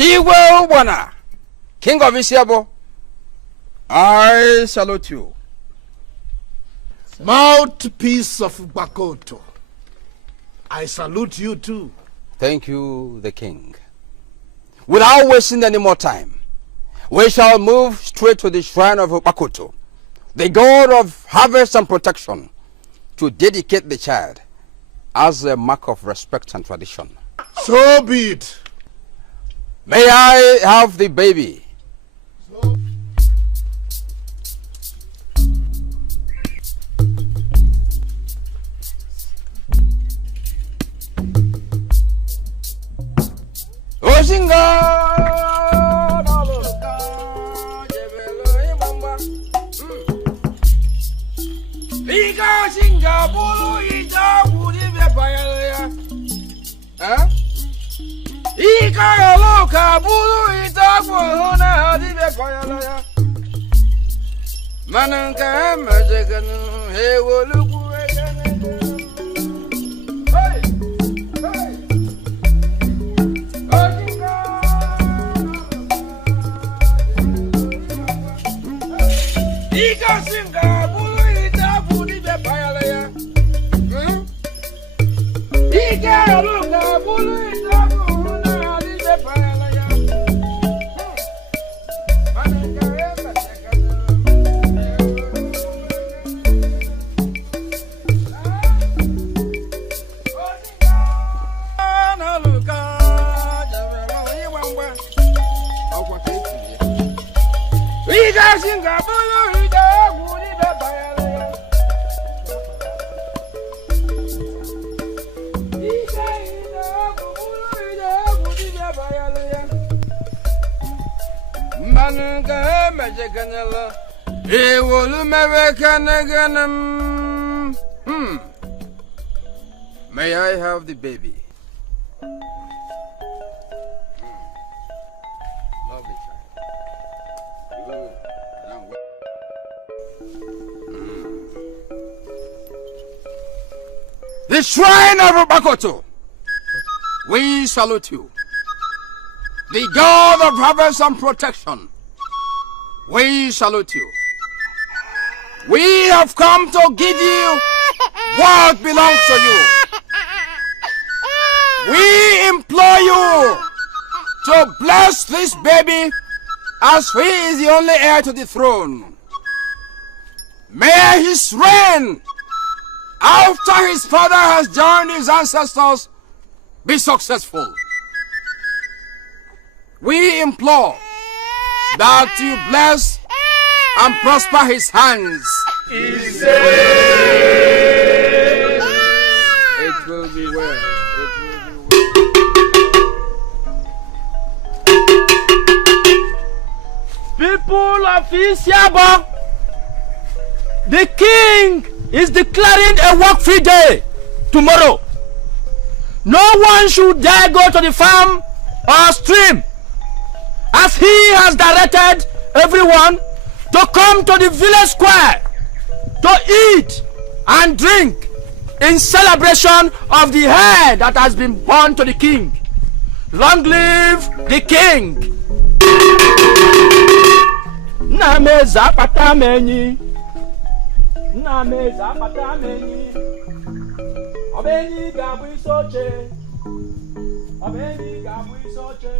Iwe Ubana, King of Isiabo, I salute you. Mouthpiece of Bakoto, I salute you too. Thank you, the king. Without wasting any more time, we shall move straight to the shrine of Bakoto, the god of harvest and protection, to dedicate the child as a mark of respect and tradition. So be it. May I have the baby? May I have the baby? Lovely child. Good. The shrine of Bakoto, we salute you. The god of harvest and protection, we salute you. We have come to give you what belongs to you. We implore you to bless this baby as he is the only heir to the throne. May his reign after his father has joined his ancestors be successful. We implore that you bless and prosper his hands. It will be well. People of Isiabo, the king is declaring a work-free day tomorrow. No one should dare go to the farm or stream, as he has directed everyone to come to the village square to eat and drink in celebration of the heir that has been born to the king. Long live the king! Nameza patameni, nameza patameni, abeni gabu isoche, abeni gabu isoche.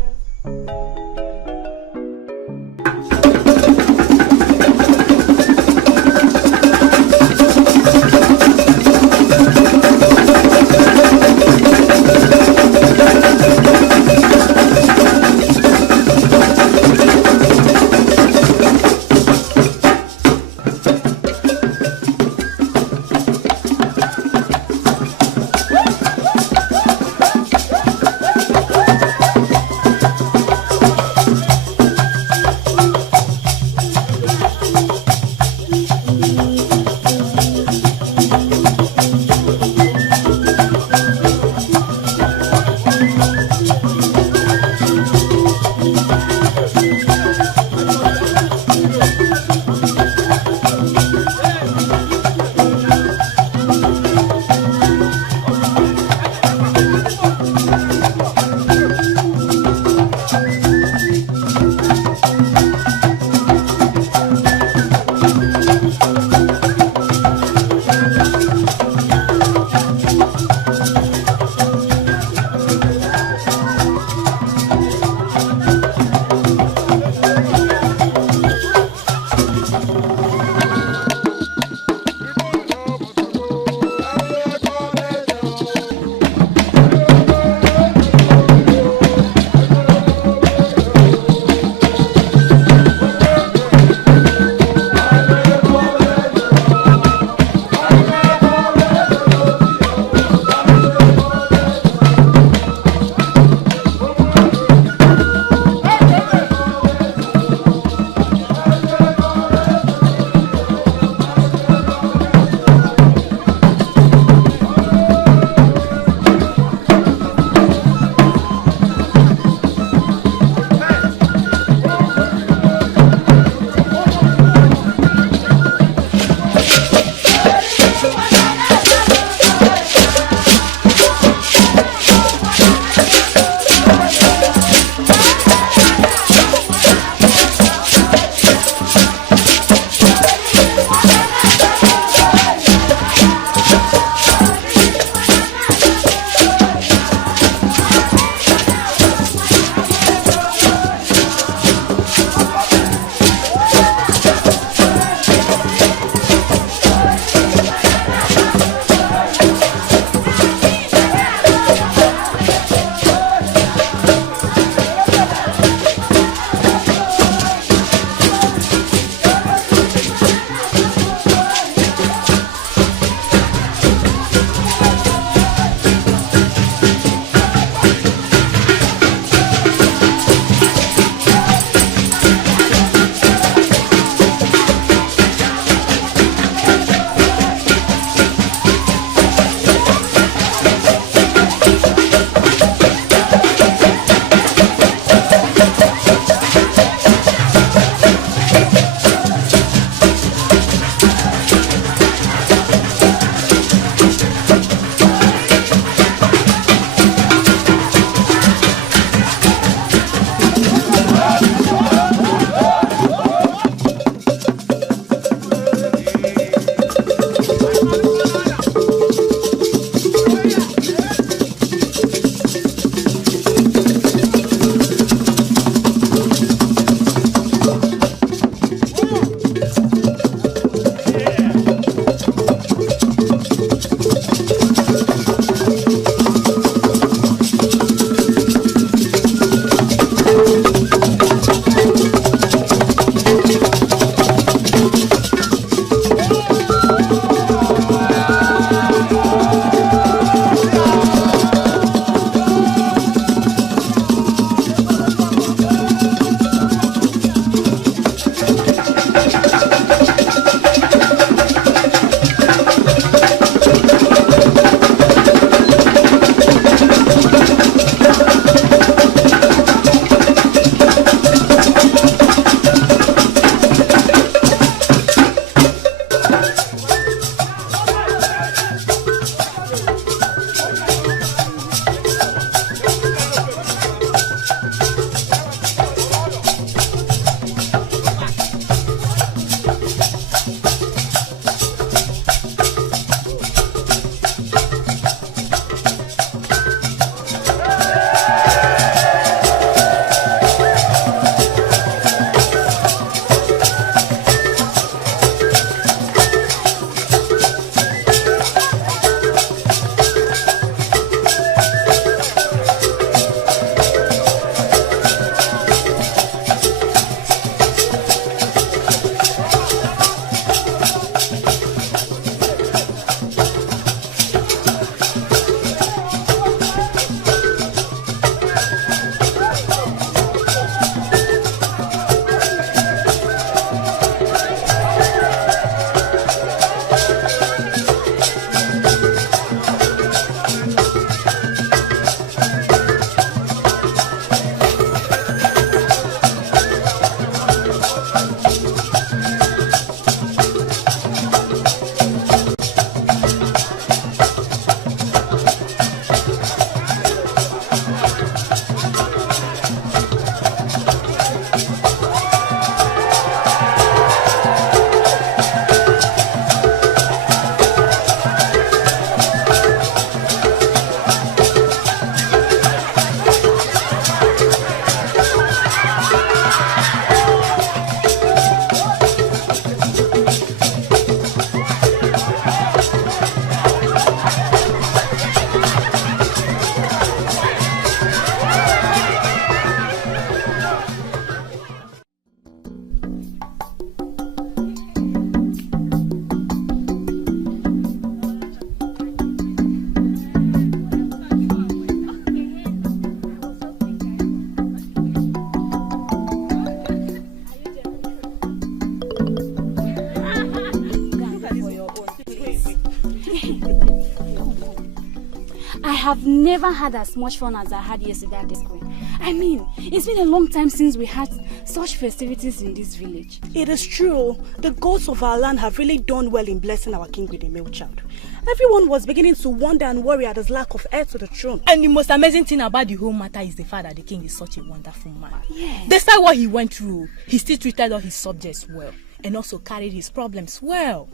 I have never had as much fun as I had yesterday at the school. I mean, it's been a long time since we had such festivities in this village. It is true. The gods of our land have really done well in blessing our king with a male child. Everyone was beginning to wonder and worry at his lack of heir to the throne. And the most amazing thing about the whole matter is the fact that the king is such a wonderful man. Yes. Despite what he went through, he still treated all his subjects well and also carried his problems well.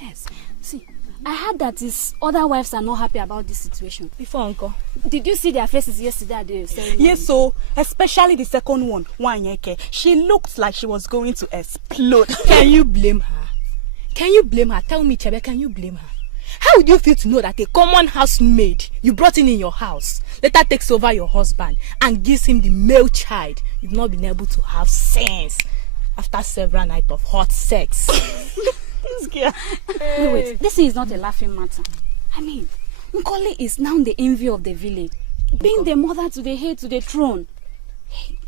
Yes. See, I heard that his other wives are not happy about this situation. Before, uncle. Did you see their faces yesterday at the ceremony? Yes, so especially the second one, Wanyeke. She looked like she was going to explode. Can you blame her? Can you blame her? Tell me, Chebe, can you blame her? How would you feel to know that a common housemaid you brought in your house later takes over your husband and gives him the male child you've not been able to have since after several nights of hot sex? Wait, this is not a laughing matter. I mean, Nkoli is now the envy of the village, being the mother to the heir to the throne. Hey,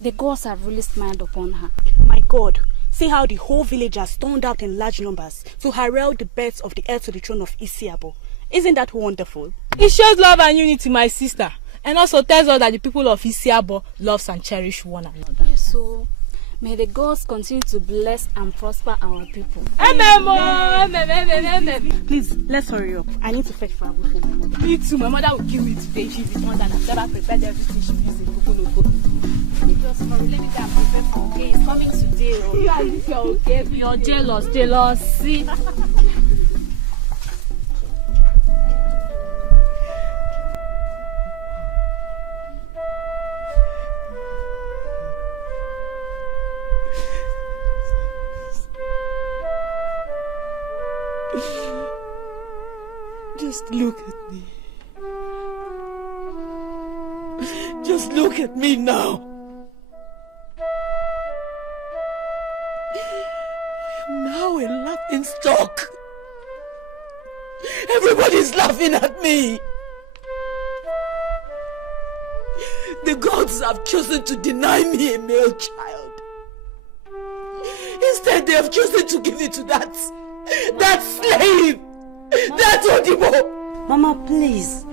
the gods have really smiled upon her. My God, see how the whole village has turned out in large numbers to herald the birth of the heir to the throne of Isiabo. Isn't that wonderful? It shows love and unity, my sister, and also tells us that the people of Isiabo loves and cherish one another. Yes, so may the gods continue to bless and prosper our people. Please, let's hurry up. I need to fetch firewood for my mother. Me too, my mother will kill me today. She's the one that has never prepared everything she uses in coconut. Just for let me get prepared for okay. It's coming today. Oh. You are this okay. You're jealous. See. Just look at me. Just look at me now. I am now a laughing stock. Everybody's laughing at me. The gods have chosen to deny me a male child. Instead, they have chosen to give it to that slave. That's Odibo! Mama, please.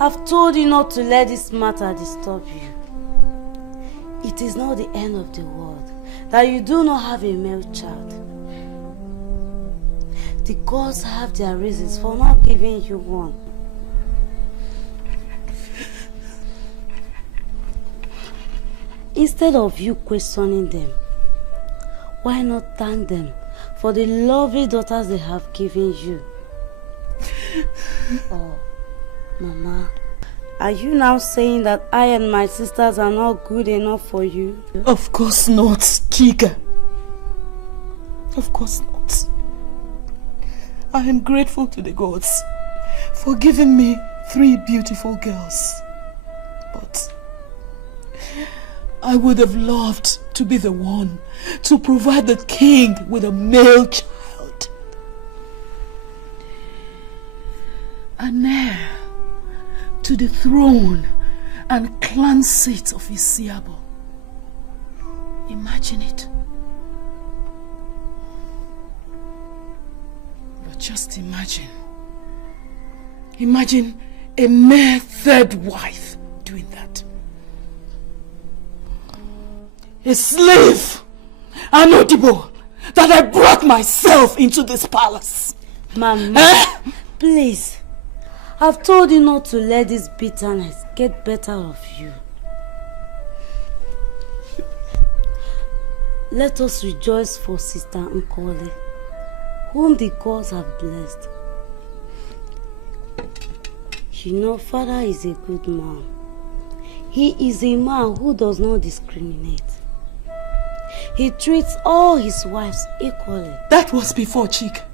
I've told you not to let this matter disturb you. It is not the end of the world that you do not have a male child. The gods have their reasons for not giving you one. Instead of you questioning them, why not thank them for the lovely daughters they have given you? Oh, Mama, are you now saying that I and my sisters are not good enough for you? Of course not, Chika. Of course not. I am grateful to the gods for giving me 3 beautiful girls. But I would have loved to be the one to provide the king with a male child. An heir to the throne and clan seat of Isiabo. Imagine it. But just imagine. Imagine a mere 3rd wife doing that. A slave, an Odibo, that I brought myself into this palace. Mama, please. I've told you not to let this bitterness get better of you. Let us rejoice for Sister Nkoli, whom the gods have blessed. You know, Father is a good man. He is a man who does not discriminate. He treats all his wives equally. That was before, Chika.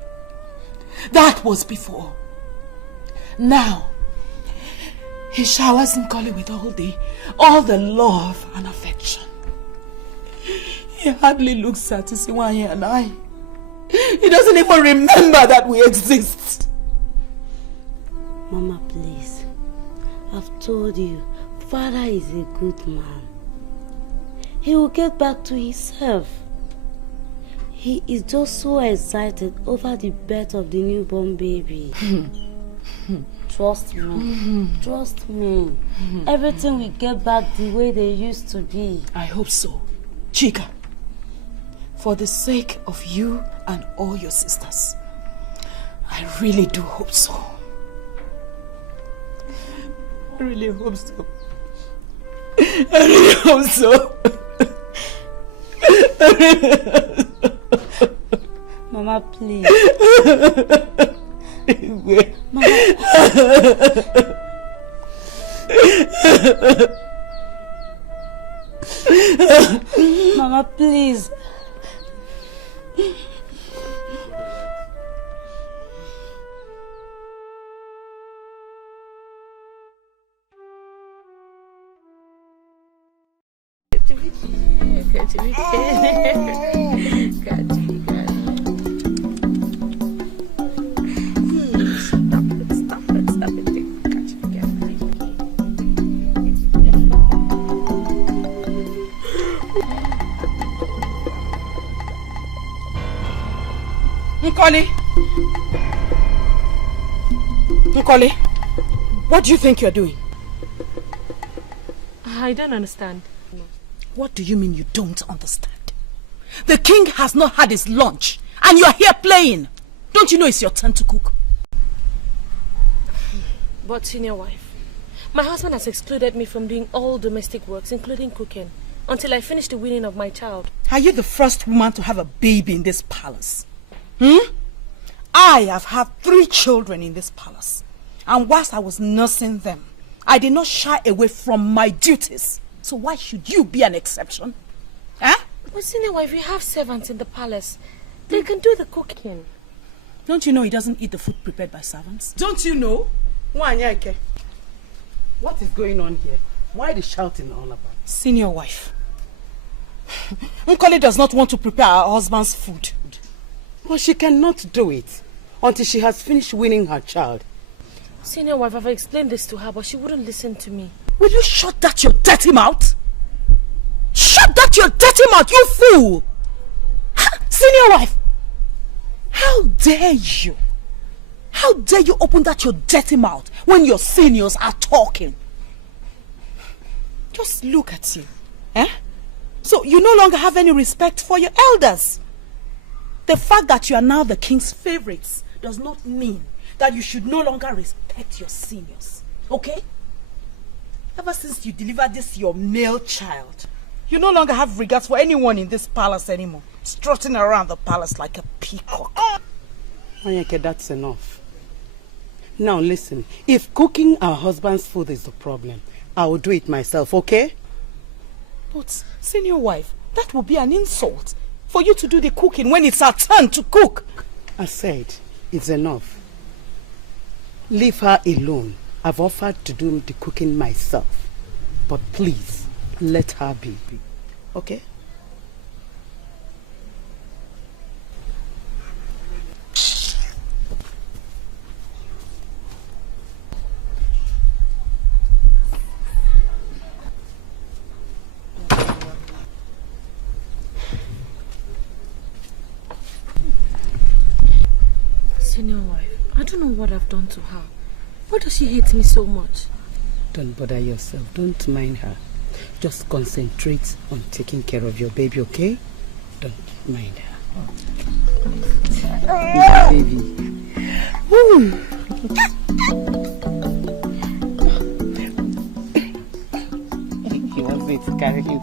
That was before. Now, he showers Nkoli with all the love and affection. He hardly looks at Isiwanye and I. He doesn't even remember that we exist. Mama, please. I've told you, Father is a good man. He will get back to himself. He is just so excited over the birth of the newborn baby. trust me. Trust me. Everything will get back the way they used to be. I hope so. Chika, for the sake of you and all your sisters, I really do hope so. I really hope so. I really hope so. Mama, please. Mama, please. Nkoli, what do you think you're doing? I don't understand. What do you mean you don't understand? The king has not had his lunch and you're here playing. Don't you know it's your turn to cook? But senior wife, my husband has excluded me from doing all domestic works, including cooking, until I finish the weaning of my child. Are you the first woman to have a baby in this palace? I have had 3 children in this palace. And whilst I was nursing them, I did not shy away from my duties. So why should you be an exception? Huh? But senior wife, we have servants in the palace. They can do the cooking. Don't you know he doesn't eat the food prepared by servants? Don't you know? What is going on here? Why the shouting all about? Senior wife, Nkoli does not want to prepare her husband's food. But she cannot do it until she has finished weaning her child. Senior wife, I've explained this to her, but she wouldn't listen to me. Will you shut that your dirty mouth? Shut that your dirty mouth, you fool! Senior wife, how dare you? How dare you open that your dirty mouth when your seniors are talking? Just look at you. So you no longer have any respect for your elders. The fact that you are now the king's favorites does not mean that you should no longer respect your seniors. Okay? Ever since you delivered this your male child, you no longer have regards for anyone in this palace anymore. Strutting around the palace like a peacock. Anyeke, that's enough. Now listen, if cooking our husband's food is the problem, I will do it myself, okay? But, senior wife, that would be an insult for you to do the cooking when it's our turn to cook. I said, it's enough. Leave her alone. I've offered to do the cooking myself. But please, let her be. Okay? Senior wife, I don't know what I've done to her. Why does she hate me so much? Don't bother yourself. Don't mind her. Just concentrate on taking care of your baby, okay? Don't mind her. Baby. He wants me to carry you.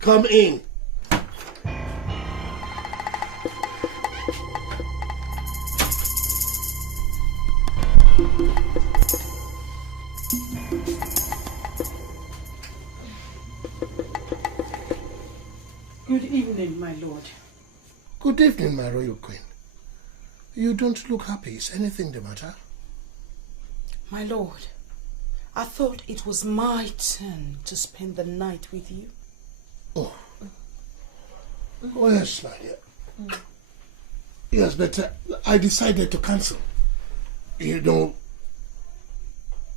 Come in. Good evening, my lord. Good evening, my royal queen. You don't look happy. Is anything the matter? My lord, I thought it was my turn to spend the night with you. Oh. Oh, yes, my dear. Yes, but I decided to cancel. You know,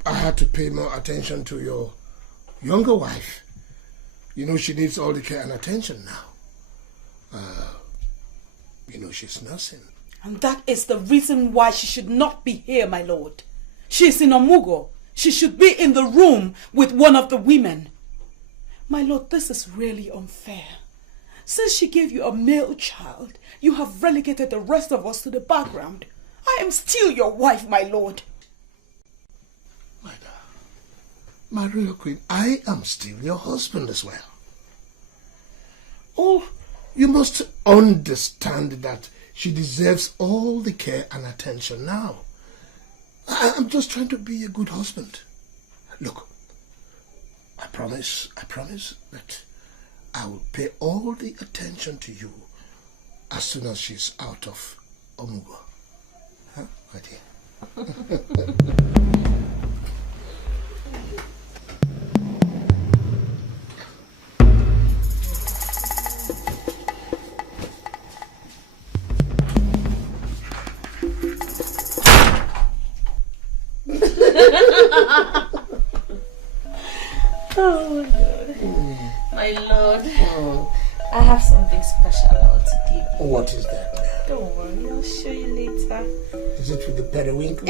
I had to pay more attention to your younger wife. You know, she needs all the care and attention now. You know, she's nursing. And that is the reason why she should not be here, my lord. She's in Omugo. She should be in the room with one of the women. My lord, this is really unfair. Since she gave you a male child, you have relegated the rest of us to the background. I am still your wife, my lord. My royal queen, I am still your husband as well. Oh, you must understand that she deserves all the care and attention now. I'm just trying to be a good husband. Look, I promise that I will pay all the attention to you as soon as she's out of Omugo. Huh, my dear? Oh, Lord. My lord. Oh. I have something special I want to give you. What is that? Don't worry, I'll show you later. Is it with the periwinkle?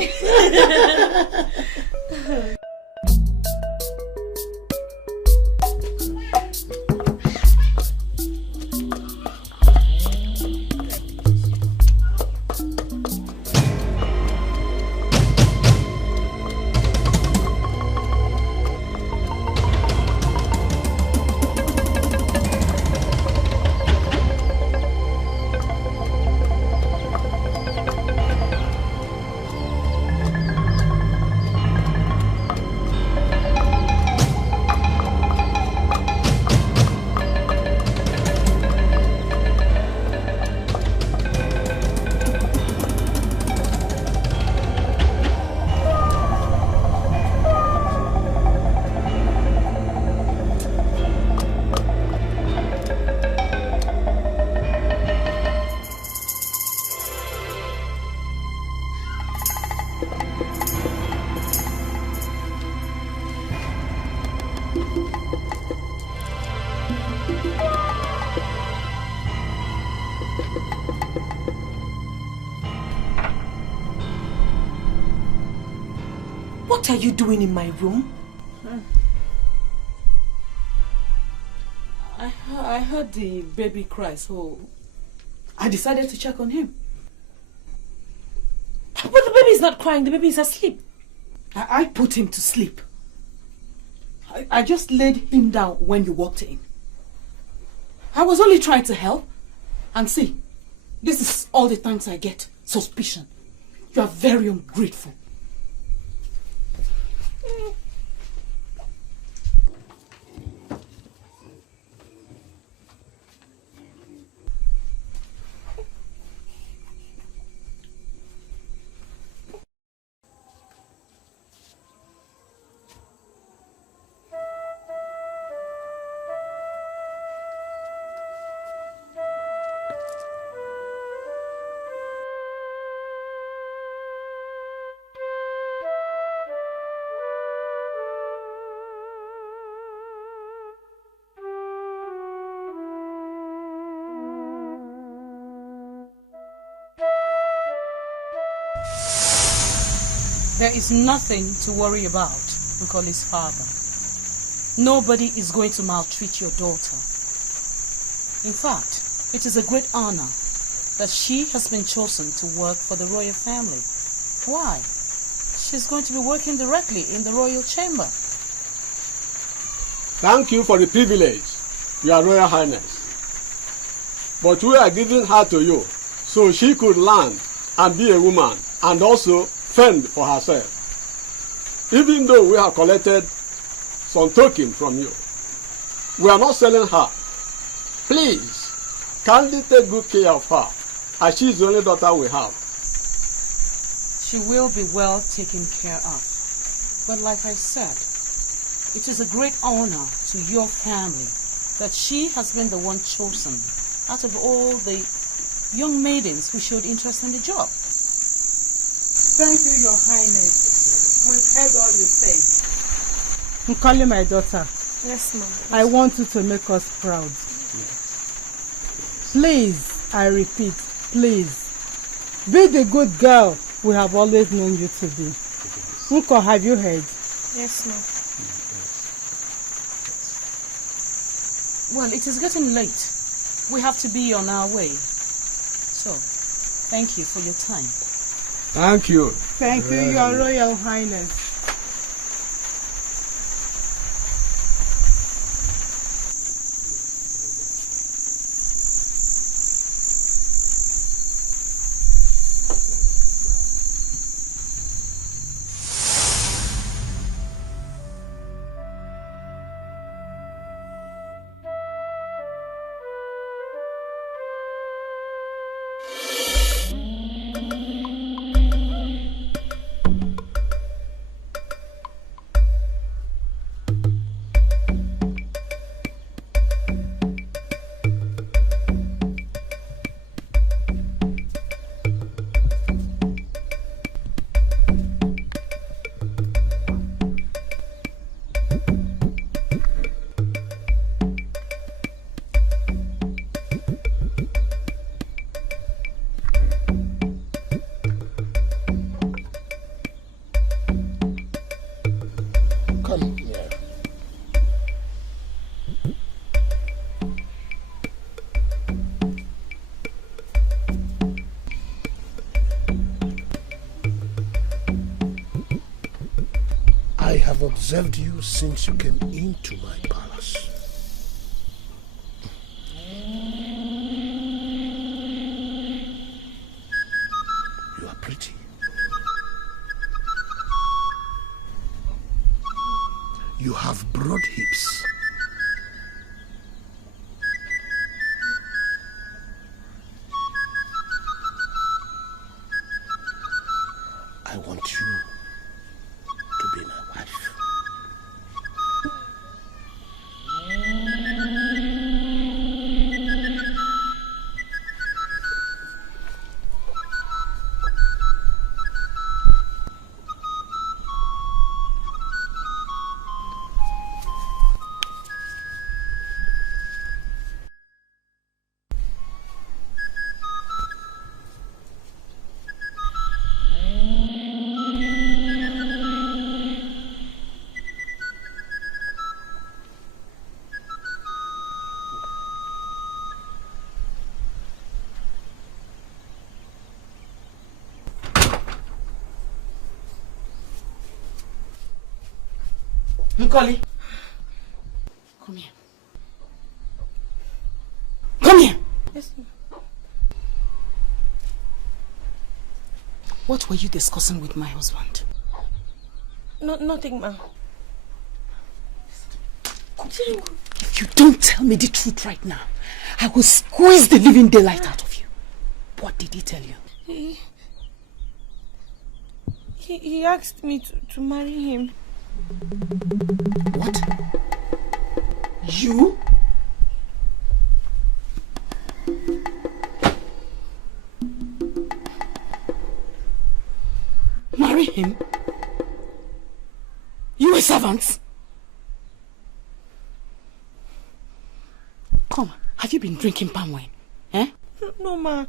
What are you doing in my room? I heard the baby cry, so I decided to check on him. But the baby is not crying, the baby is asleep. I put him to sleep. I just laid him down when you walked in. I was only trying to help. And see, this is all the thanks I get. Suspicion. You are very ungrateful. There is nothing to worry about, Nkoli's father. Nobody is going to maltreat your daughter. In fact, it is a great honor that she has been chosen to work for the royal family. Why? She's going to be working directly in the royal chamber. Thank you for the privilege, Your Royal Highness. But we are giving her to you so she could learn and be a woman and also fend for herself. Even though we have collected some token from you, we are not selling her. Please, kindly take good care of her, as she is the only daughter we have. She will be well taken care of. But like I said, it is a great honor to your family that she has been the one chosen out of all the young maidens who showed interest in the job. Thank you, Your Highness. We've heard all you say. Nkoli, my daughter. Yes, ma'am. I want you to make us proud. Please, I repeat, please, be the good girl we have always known you to be. Nko, have you heard? Yes, ma'am. Well, it is getting late. We have to be on our way. So, thank you for your time. Thank you. Thank you, Your Royal Highness. Come here. I have observed you since you came into my palace. You are pretty. You have broad hips. I want you to be my wife. Nkoli, come here. Come here. Yes, ma'am. What were you discussing with my husband? Nothing, ma'am. If you don't tell me the truth right now, I will squeeze the living daylight out of you. What did he tell you? He asked me to marry him. What? You? Marry him? You a servant? Come, have you been drinking palm wine? Eh? No, ma.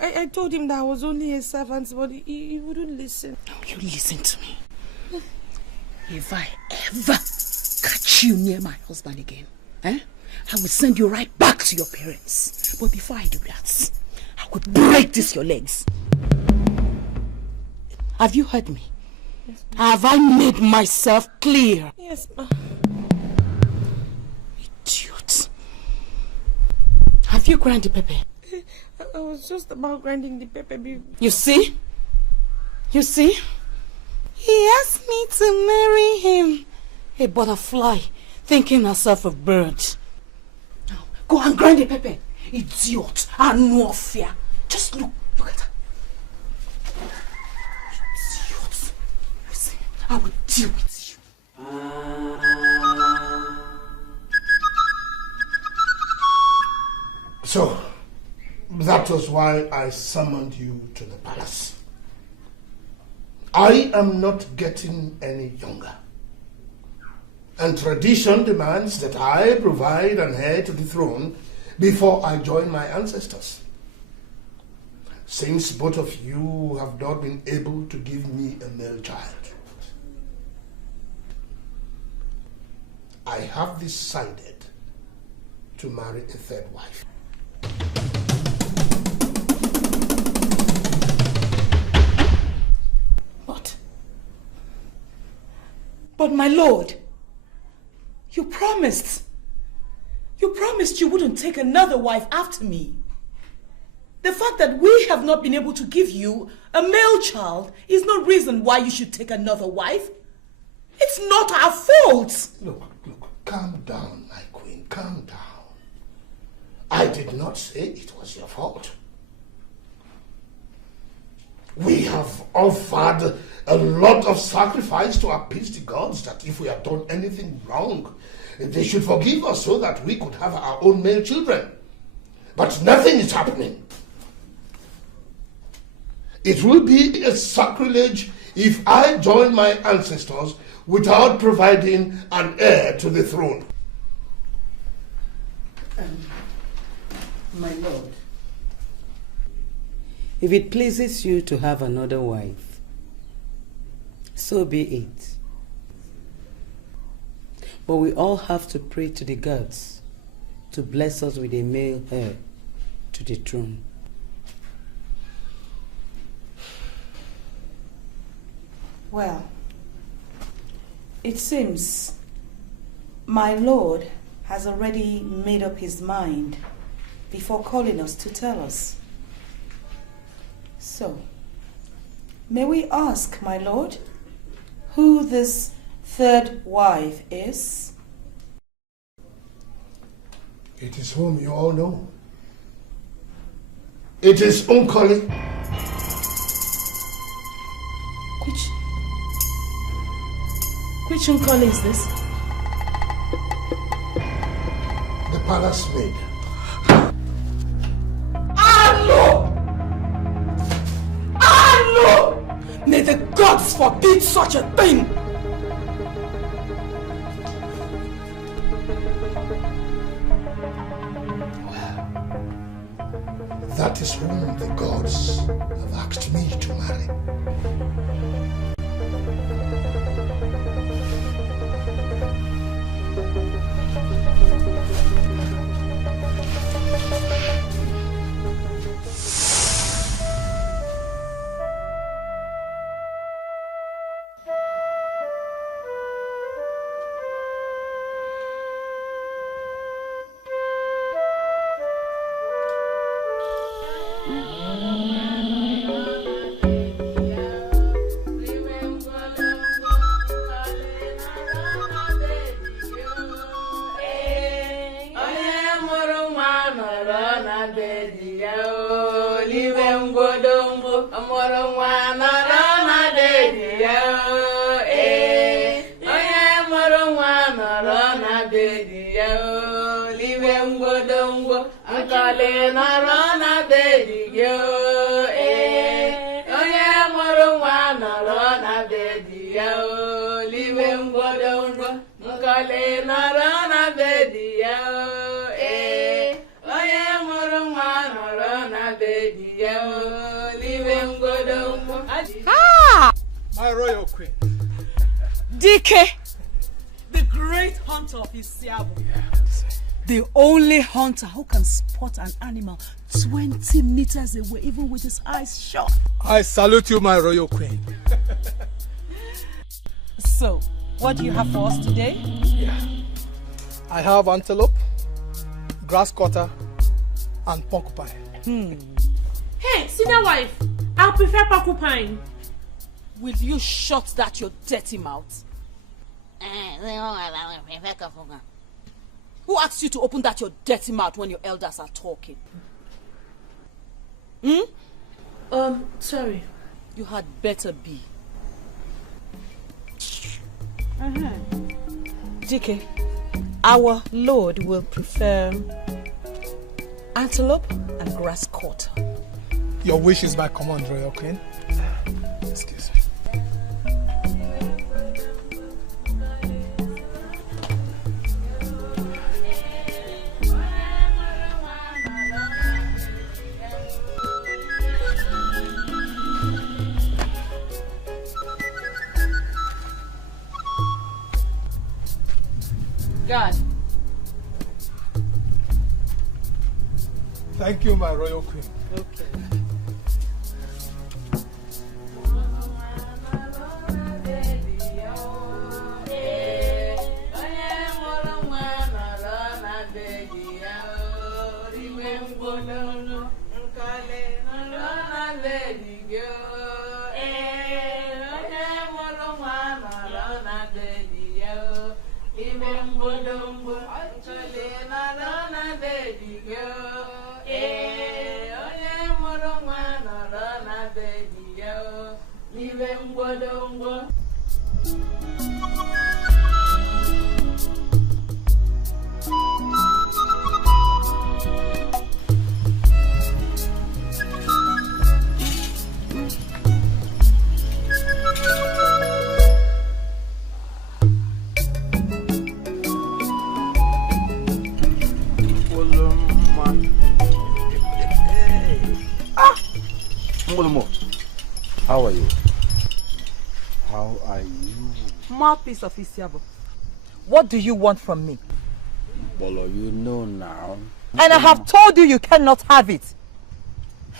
I told him that I was only a servant, but he wouldn't listen. No, you listen to me. If I ever catch you near my husband again, I will send you right back to your parents. But before I do that, I will break your legs. Have you heard me? Yes, have I made myself clear? Yes, ma'am. Idiot. Have you ground the pepper? I was just about grinding the pepper. You see? You see? He asked me to marry him. A butterfly thinking herself a bird. Now, Go and grind the pepper. Idiot. And no fear. Just look at her. Idiot. Listen, I will deal with you. So, that was why I summoned you to the palace. I am not getting any younger. And tradition demands that I provide an heir to the throne before I join my ancestors. Since both of you have not been able to give me a male child, I have decided to marry a third wife. What? But my lord, you promised you wouldn't take another wife after me. The fact that we have not been able to give you a male child is no reason why you should take another wife. It's not our fault. Look, calm down, my queen, calm down. I did not say it was your fault. We have offered a lot of sacrifice to appease the gods that if we have done anything wrong, they should forgive us so that we could have our own male children. But nothing is happening. It will be a sacrilege if I join my ancestors without providing an heir to the throne. My lord, if it pleases you to have another wife, so be it. But we all have to pray to the gods to bless us with a male heir to the throne. Well, it seems my lord has already made up his mind before calling us to tell us. So, may we ask, my lord, who this third wife is? It is whom you all know. It is Unkoli. Which Unkoli is this? The palace maid. No! May the gods forbid such a thing! That is whom the gods have asked me to marry. My royal queen. Dikeh, the great hunter of Isiabo. The only hunter who can spot an animal 20 meters away, even with his eyes shut. I salute you, my royal queen. So, what do you have for us today? Yeah. I have antelope, grass cutter, and porcupine. Hey, senior wife, I'll prefer porcupine. Will you shut that your dirty mouth? Who asked you to open that your dirty mouth when your elders are talking? Sorry. You had better be. Dikeh, our lord will prefer antelope and grass quarter. Your wish is my command, Royal Queen. Excuse me. God. Thank you, my Royal Queen. Okay. How are you? How are you? Mouthpiece of Isiabo, what do you want from me? Bolo, you know now. And I have told you you cannot have it.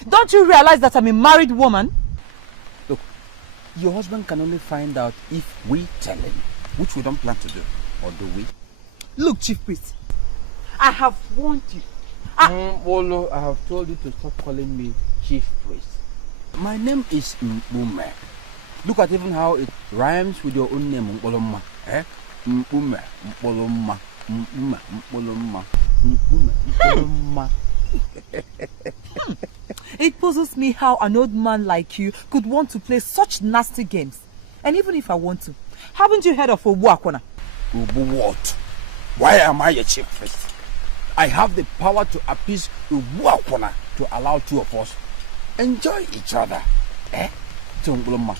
Don't you realize that I'm a married woman? Look, your husband can only find out if we tell him, which we don't plan to do. Or do we? Look, Chief Priest, I have warned you. Bolo, I have told you to stop calling me Chief Priest. My name is Mpume. Look at even how it rhymes with your own name, Mpoloma. Mpume, Mpoloma, Mpume, Mpoloma, Mpume, Mpoloma. It puzzles me how an old man like you could want to play such nasty games. And even if I want to, haven't you heard of Obuakwana? Ubu what? Why am I a chief priest? I have the power to appease Obuakwana to allow two of us enjoy each other. Tumbloma,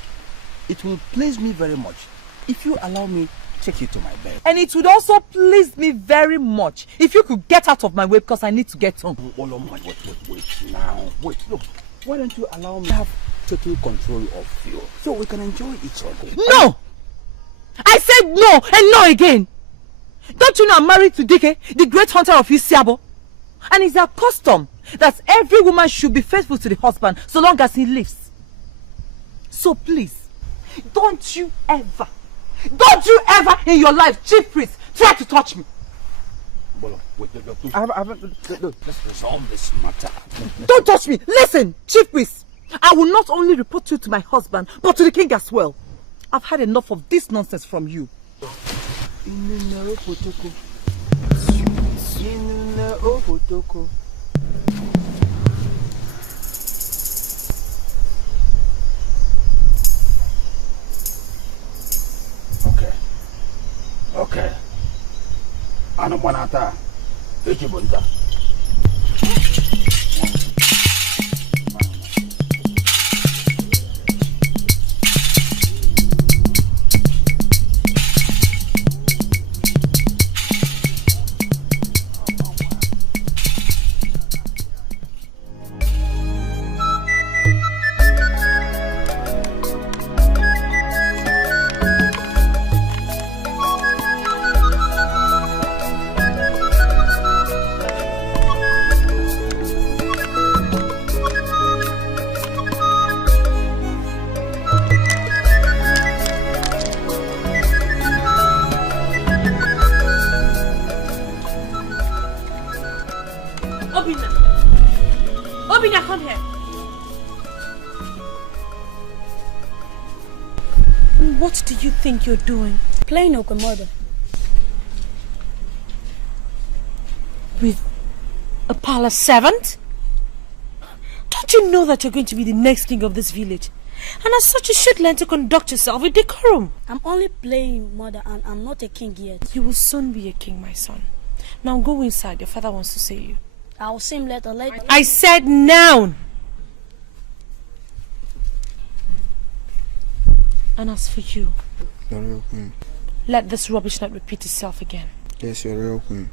it will please me very much if you allow me to take you to my bed. And it would also please me very much if you could get out of my way because I need to get home. Wait now. Wait, look. Why don't you allow me to have total control of you so we can enjoy each other? No! I said no and no again. Don't you know I'm married to Dikeh, the great hunter of Isiabo? And it's our custom that every woman should be faithful to the husband so long as he lives. So please, don't you ever in your life, Chief Priest, try to touch me. Wait, let's resolve this matter. Don't touch me. Listen, Chief Priest, I will not only report you to my husband, but to the king as well. I've had enough of this nonsense from you. Okay. Ano panata? Ejibunta. Obina, come here. What do you think you're doing? Playing Okomodo. with a palace servant? Don't you know that you're going to be the next king of this village? And as such, you should learn to conduct yourself with decorum. I'm only playing, mother, and I'm not a king yet. You will soon be a king, my son. Now go inside. Your father wants to see you. I'll see him later. I said now! And as for you, Your Royal Queen. let this rubbish not repeat itself again. Yes, Your Royal Queen.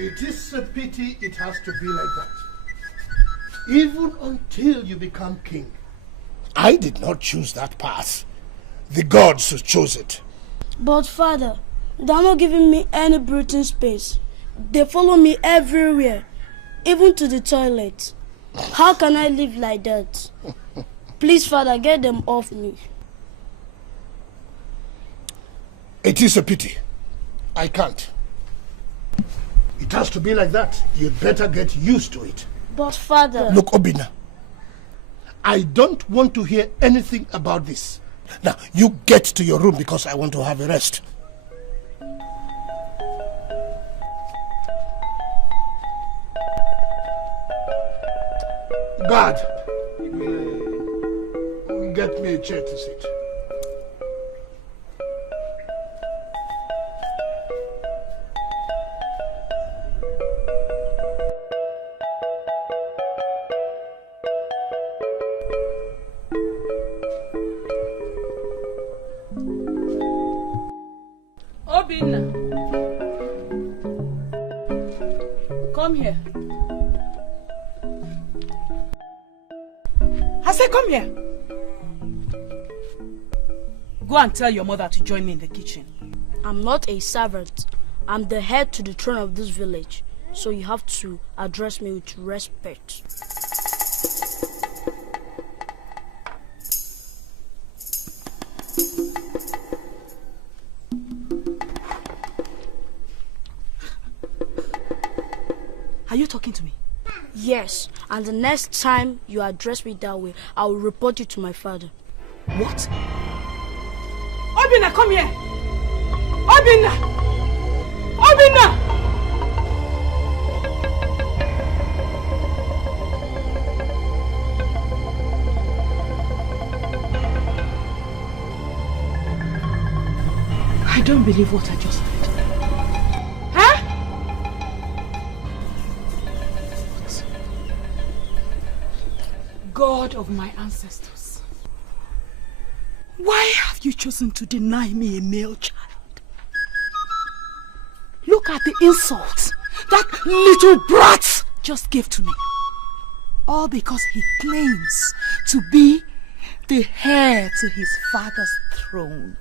It is a pity it has to be like that. Even until you become king. I did not choose that path. The gods who chose it. But father, they're not giving me any breathing space. They follow me everywhere, even to the toilet. How can I live like that? Please, father, get them off me. It is a pity. I can't. It has to be like that. You'd better get used to it. But father... Look, Obina. I don't want to hear anything about this. Now, you get to your room because I want to have a rest. Guard, get me a chair to sit. Obinna, come here. I said come here. Go and tell your mother to join me in the kitchen. I'm not a servant. I'm the heir to the throne of this village. So you have to address me with respect. Are you talking to me? Yes, and the next time you address me that way, I will report you to my father. What? Obinna, come here! Obinna! Obinna! I don't believe what I just heard. Huh? What? God of my ancestors, why have you chosen to deny me a male child? Look at the insult that little brat just gave to me. All because he claims to be the heir to his father's throne.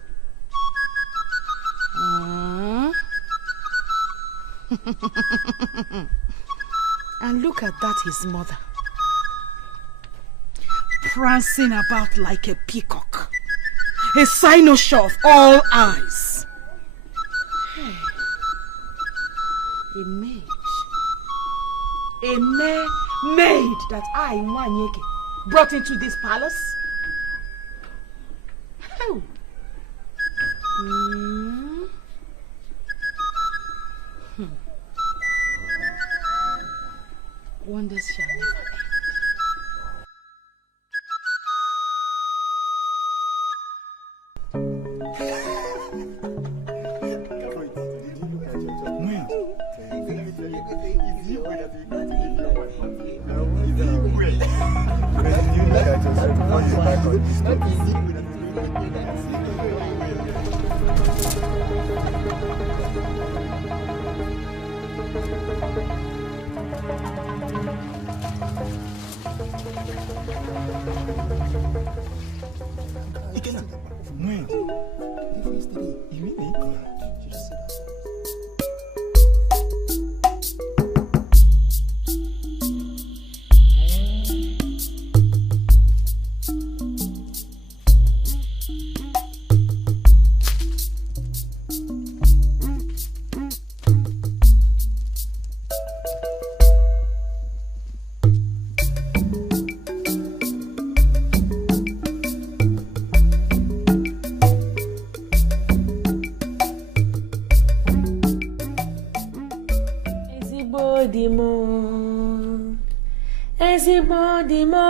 And look at that, his mother, prancing about like a peacock, a cynosure of all eyes. Hey. A maid, a mere maid that I, Nwanyeke, brought into this palace. How? Wonders shall never end. ezigbo di mo, ezigbo di mo,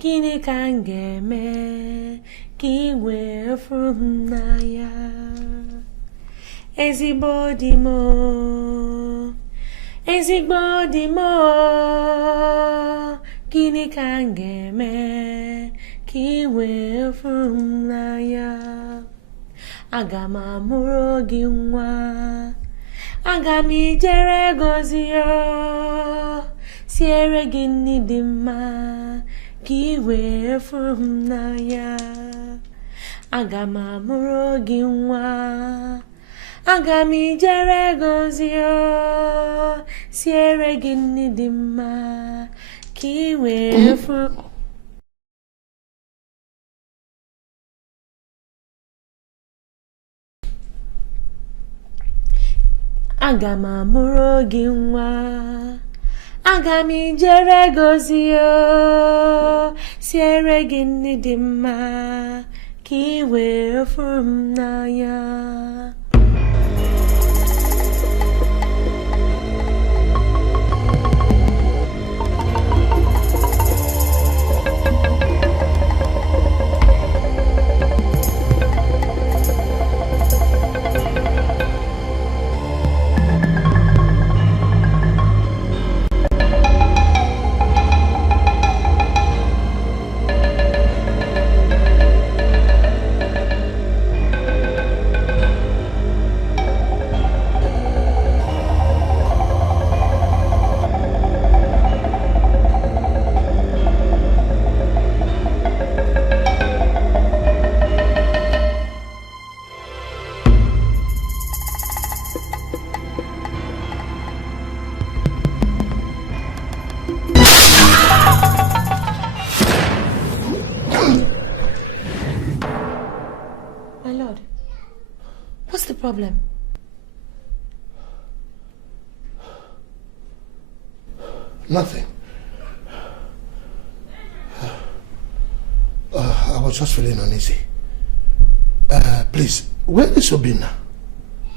gịnị ka m ga-eme ka ị wee furu m n'anya? Ezigbo di mo, ezigbo di mo, gịnị ka m ga-eme ka ị wee furu m n'anya? Aga m amụrụ gị nwa, aga m ijere gọzie ya, siere gị nri dị mma ka ị wee furu m n'anya. Aga m amụrụ gị nwa, aga m ijere gọzie ya, siere gị nri dị mma ka ị wee furu. Aga m amụrụ gị nwa, aga m ijere gọzie ya, siere gị nri dị mma ka ị wee furu m n'anya. Problem? Nothing. I was just feeling uneasy. Please, where is Obina?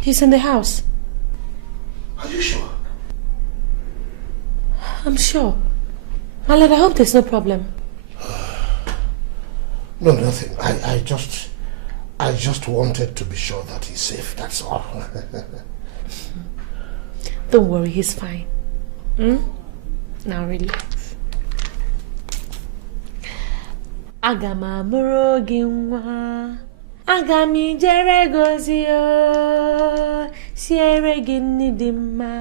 He's in the house. Are you sure? I'm sure. My lord, I hope there's no problem. No, nothing. I just wanted to be sure that he's safe, that's all. Don't worry, he's fine. Now relax. Aga m amụrụ gị nwa, aga m ijere gọzie ya, siere gị nri dị mma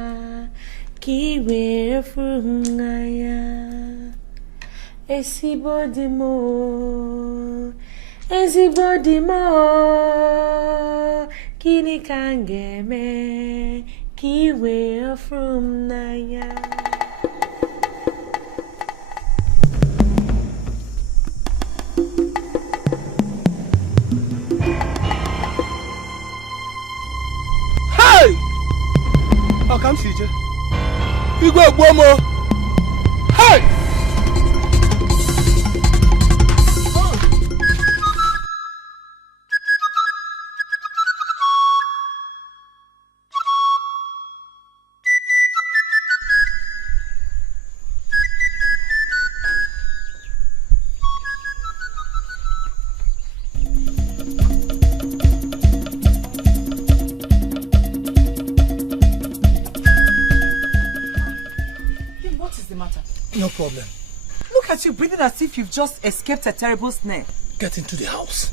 ka ị wee furu m n'anya. Ezigbo di mo, ezigbo di mo, gịnị ka m ga-eme ka ị wee furu m n'anya? Hey! How come CJ? You go Bomo. Hey! No problem. Look at you breathing as if you've just escaped a terrible snare. Get into the house.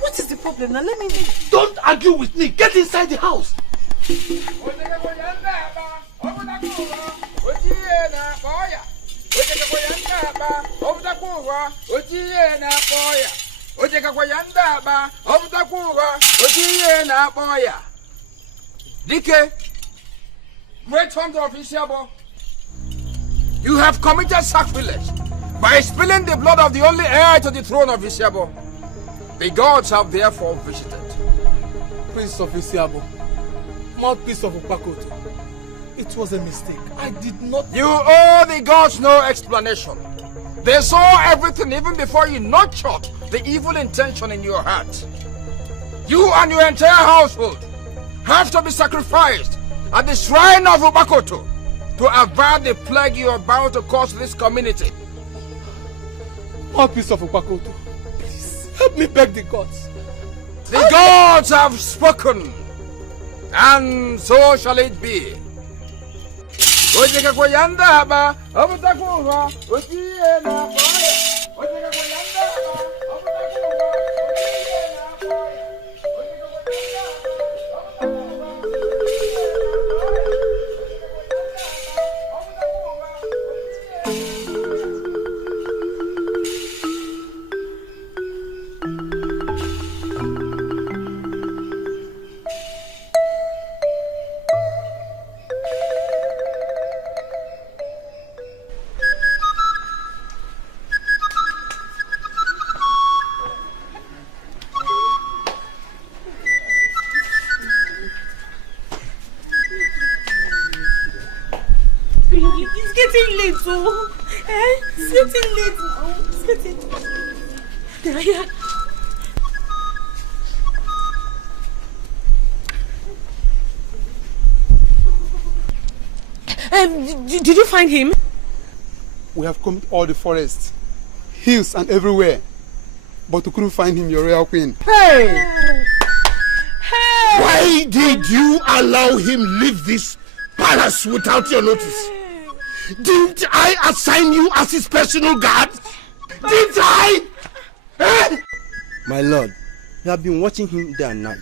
What is the problem? Now let me... Don't argue with me. Get inside the house. Dikeh, great hunter of Isiabo, you have committed sacrilege by spilling the blood of the only heir to the throne of Isiabo. The gods have therefore visited. Prince of Isiabo, mouthpiece of Upakoto, it was a mistake. I did not... You owe the gods no explanation. They saw everything even before you nurtured the evil intention in your heart. You and your entire household have to be sacrificed at the shrine of Ubakoto to avert the plague you are about to cause this community. Mouthpiece of Ubakoto, please help me beg the gods. The gods have spoken, and so shall it be. It's getting late now. It's getting... Did you find him? We have combed all the forests, hills and everywhere, but we couldn't find him, your royal queen. Hey! Hey! Why did you allow him leave this palace without your notice? Didn't I assign you as his personal guard? Didn't I? Eh? My lord, we have been watching him day and night.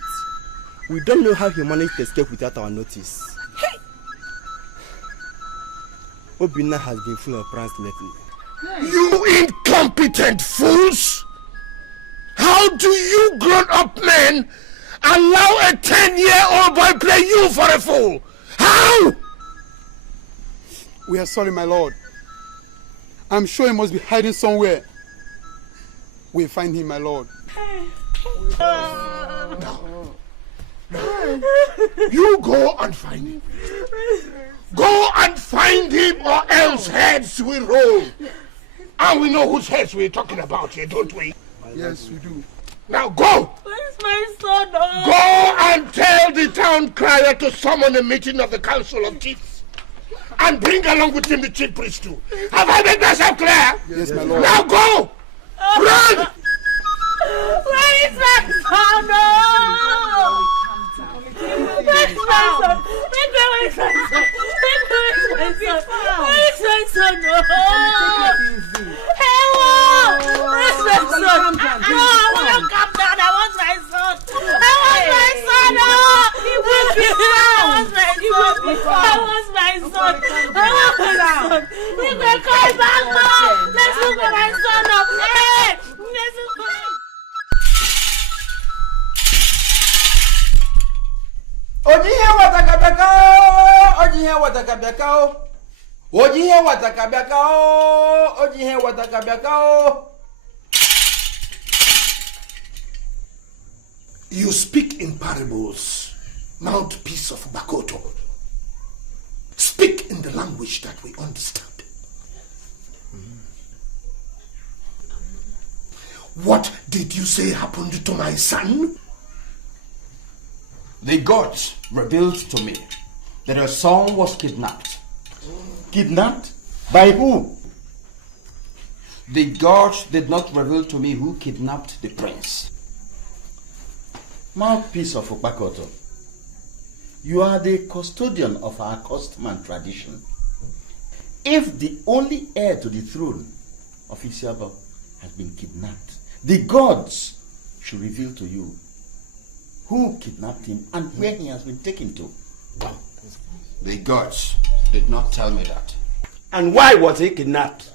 We don't know how he managed to escape without our notice. Hey! Obina has been full of pranks lately. You incompetent fools! How do you grown-up men allow a 10-year-old boy play you for a fool? How? We are sorry, my lord. I'm sure he must be hiding somewhere. We'll find him, my lord. No. You go and find him. Go and find him, or else heads will roll. And we know whose heads we're talking about here, don't we? Yes, we do. Now go! Where's my son? Go and tell the town crier to summon a meeting of the council of chiefs. And bring along with him the chief priest too. Have I made myself clear? Yes, my lord. Now go! Run! Where is my son? Where's my son? Where's my son? Where's my son? No, I want to come down. I want my son. I want my son. He will be found. I want my son. I want my son. He will come back now. Let's look at my son now. Hey, let's look at him. Ojihe watakabeka ojihe watakabeka ojihe watakabeka ojihe watakabeka. You speak in parables, mouthpiece of Bakoto. Speak in the language that we understand. What did you say happened to my son? The gods revealed to me that your son was kidnapped. Kidnapped? By who? The gods did not reveal to me who kidnapped the prince. Mouthpiece of Ubakoto, you are the custodian of our custom and tradition. If the only heir to the throne of Isiaba has been kidnapped, the gods should reveal to you who kidnapped him and where he has been taken to. The gods did not tell me that. And why was he kidnapped?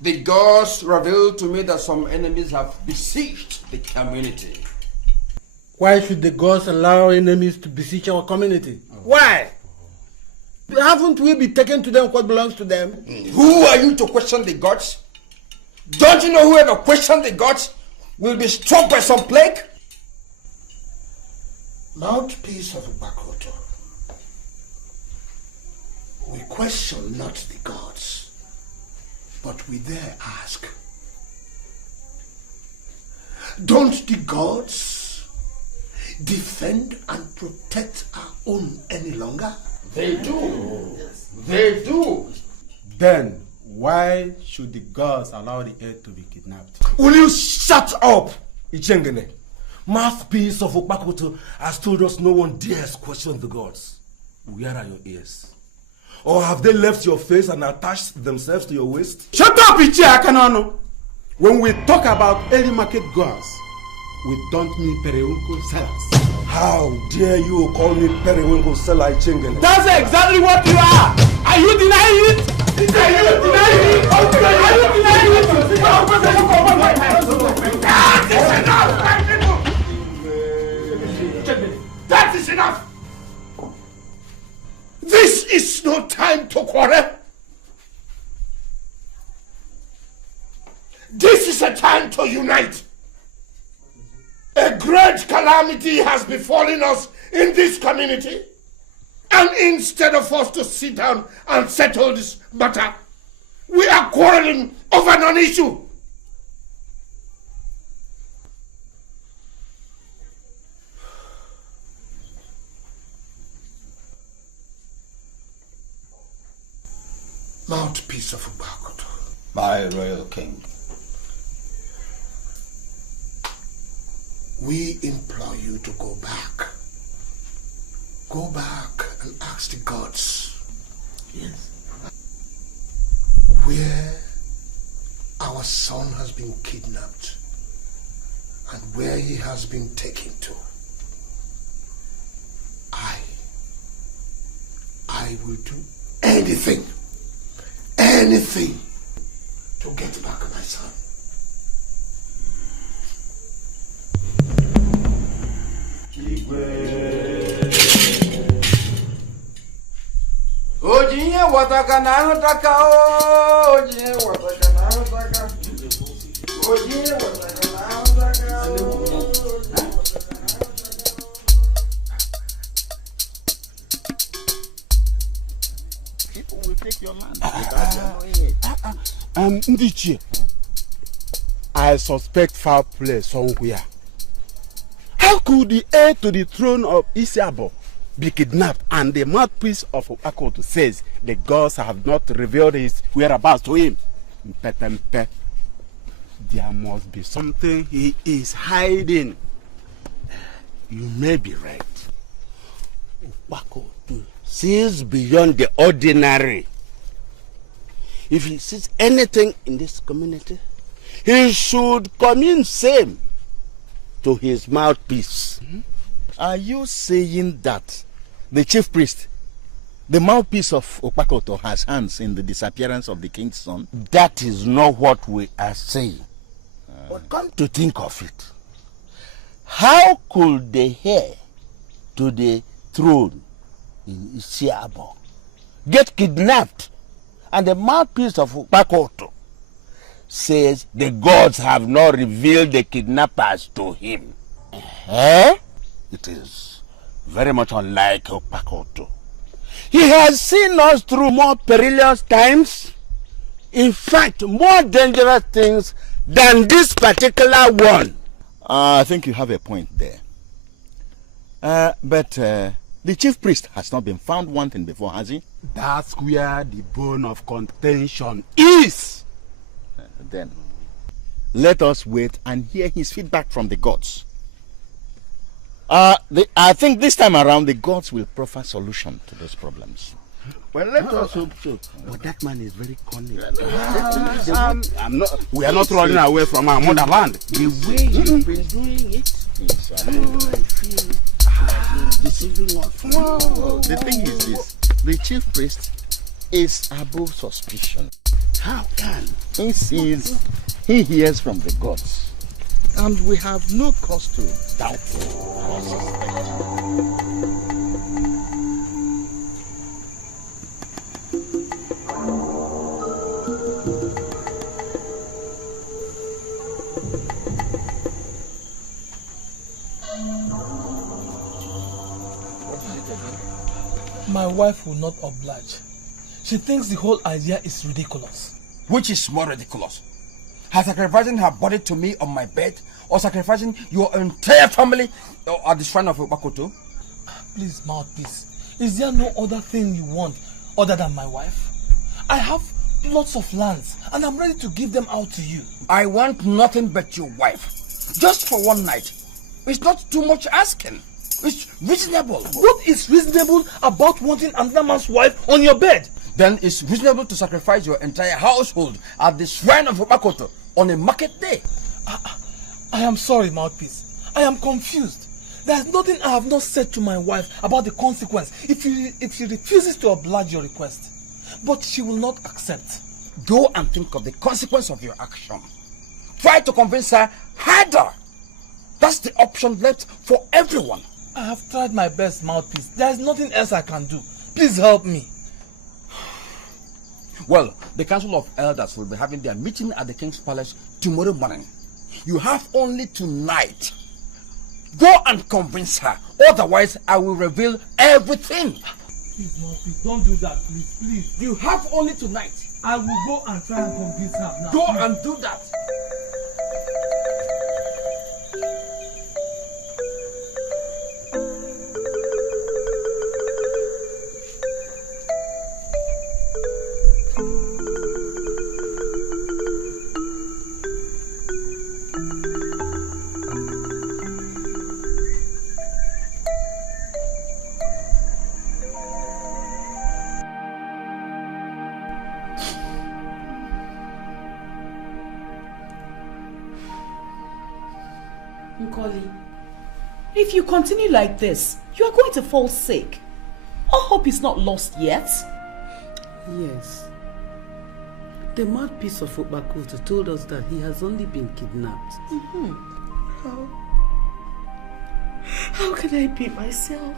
The gods revealed to me that some enemies have besieged the community. Why should the gods allow enemies to besiege our community? Why? Haven't we been taken to them what belongs to them? Who are you to question the gods? Don't you know whoever questions the gods will be struck by some plague? Mouthpiece of Bakoto, we question not the gods, but we dare ask, don't the gods defend and protect our own any longer? They do. They do. Then, why should the gods allow the heir to be kidnapped? Will you shut up, Ichengene? Mouthpiece of Okpakoto has told us no one dares question the gods. Where are your ears? Or have they left your face and attached themselves to your waist? Shut up, Ichi Akanano! When we talk about early market gods, we don't mean periwinkle sellers. How dare you call me periwinkle seller, Ichengene? That's exactly what you are! Are you denying it? Are you denying it? Are you denying it? That is enough! This is no time to quarrel. This is a time to unite. A great calamity has befallen us in this community. And instead of us to sit down and settle this matter, we are quarreling over an issue. Mouthpiece of Ubakoto. My royal king. We implore you to go back. Go back and ask the gods. Yes. Where our son has been kidnapped and where he has been taken to. I will do anything to get back my son. Ojiye wataka na hotaka ojiye wataka na hotaka ojiye wataka na hotaka. People will take your land without knowing it. Ndichie, I suspect foul play somewhere. How could the heir to the throne of Isiabo be kidnapped and the mouthpiece of Akoto says the gods have not revealed his whereabouts to him? Mpetempe. There must be something he is hiding. You may be right. Akoto sees beyond the ordinary. If he sees anything in this community, he should commune same to his mouthpiece. Are you saying that the chief priest, the mouthpiece of Okpakoto, has hands in the disappearance of the king's son? That is not what we are saying. But come to think of it, how could the heir to the throne in Isiabo get kidnapped and the mouthpiece of Okpakoto says the gods have not revealed the kidnappers to him? It is very much unlike Okpakoto. He has seen us through more perilous times, in fact, more dangerous things than this particular one. I think you have a point there. But the chief priest has not been found wanting before, has he? That's where the bone of contention is. Then, let us wait and hear his feedback from the gods. I think this time around the gods will proffer solution to those problems. Well, let us hope so. But that man is very cunning. We are not running away from our motherland. The way you've been doing it, I feel like deceiving us. The thing is this: the chief priest is above suspicion. How can? He sees, he hears from the gods, and we have no cause to doubt or suspect. My wife will not oblige. She thinks the whole idea is ridiculous. Which is more ridiculous? Her sacrificing her body to me on my bed or sacrificing your entire family at the shrine of Bakoto? Please, mouthpiece, is there no other thing you want other than my wife? I have lots of lands and I'm ready to give them out to you. I want nothing but your wife. Just for one night. It's not too much asking. It's reasonable. What is reasonable about wanting another man's wife on your bed? Then it's reasonable to sacrifice your entire household at the shrine of Bakoto on a market day. I am sorry, mouthpiece. I am confused. There's nothing I have not said to my wife about the consequence if she refuses to oblige your request. But she will not accept. Go and think of the consequence of your action. Try to convince her harder. That's the option left for everyone. I have tried my best, mouthpiece. There is nothing else I can do. Please help me. Well, the Council of Elders will be having their meeting at the King's Palace tomorrow morning. You have only tonight. Go and convince her. Otherwise, I will reveal everything. Please, mouthpiece, don't do that, please. Please. You have only tonight. I will go and try and convince her now. Go and do that. If you continue like this, you are going to fall sick. All hope is not lost yet. Yes. The mouthpiece of Bakoto told us that he has only been kidnapped. How can I be myself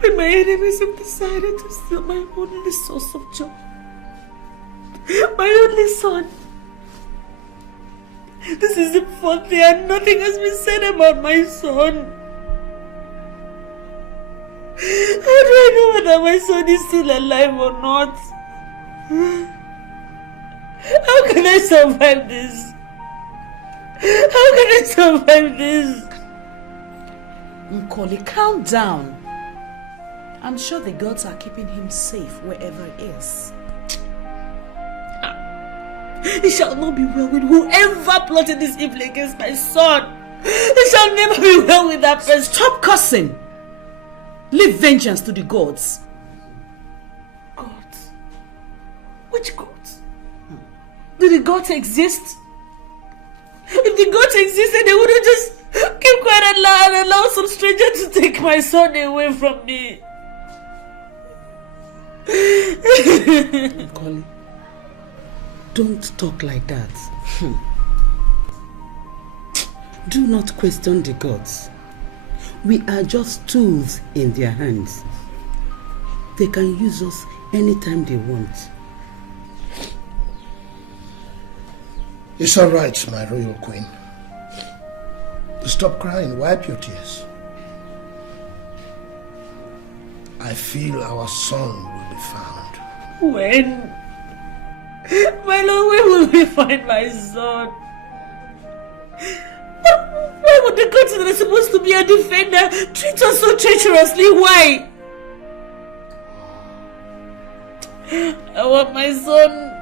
when my enemies have decided to steal my only source of joy? My only son. This is the fourth day and nothing has been said about my son. How do I know whether my son is still alive or not? How can I survive this? How can I survive this? Nkoli, calm down. I'm sure the gods are keeping him safe wherever he is. It shall not be well with whoever plotted this evil against my son. It shall never be well with that person. Stop cursing. Leave vengeance to the gods. Gods? Which gods? Do the gods exist? If the gods existed, they wouldn't just keep quiet and allow some stranger to take my son away from me. Colin, don't talk like that. Do not question the gods. We are just tools in their hands. They can use us anytime they want. It's all right, my royal queen. Stop crying, wipe your tears. I feel our son will be found. When? My lord, where will we find my son? Why would the gods that are supposed to be a defender treat us so treacherously? Why? I want my son.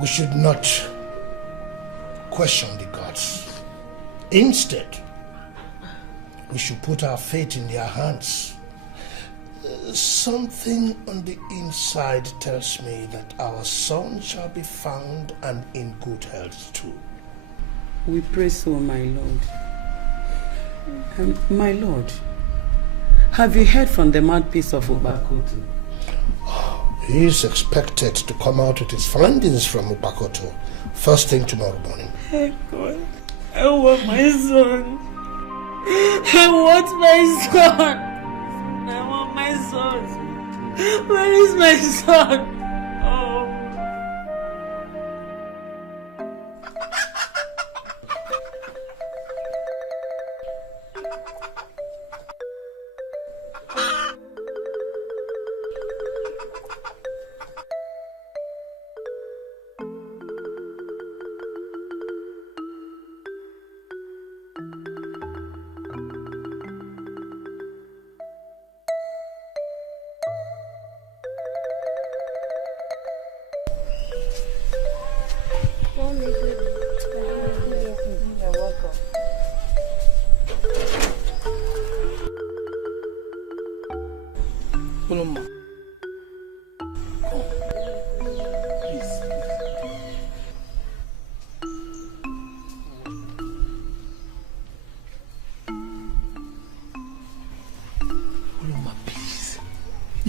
We should not question the gods. Instead, we should put our faith in their hands. Something on the inside tells me that our son shall be found and in good health too. We pray so, my lord. My lord, have you heard from the mouthpiece of Bakoto? He is expected to come out with his findings from Bakoto first thing tomorrow morning. Hey God, I want my son. I want my son. I want my son. Where is my son? Oh.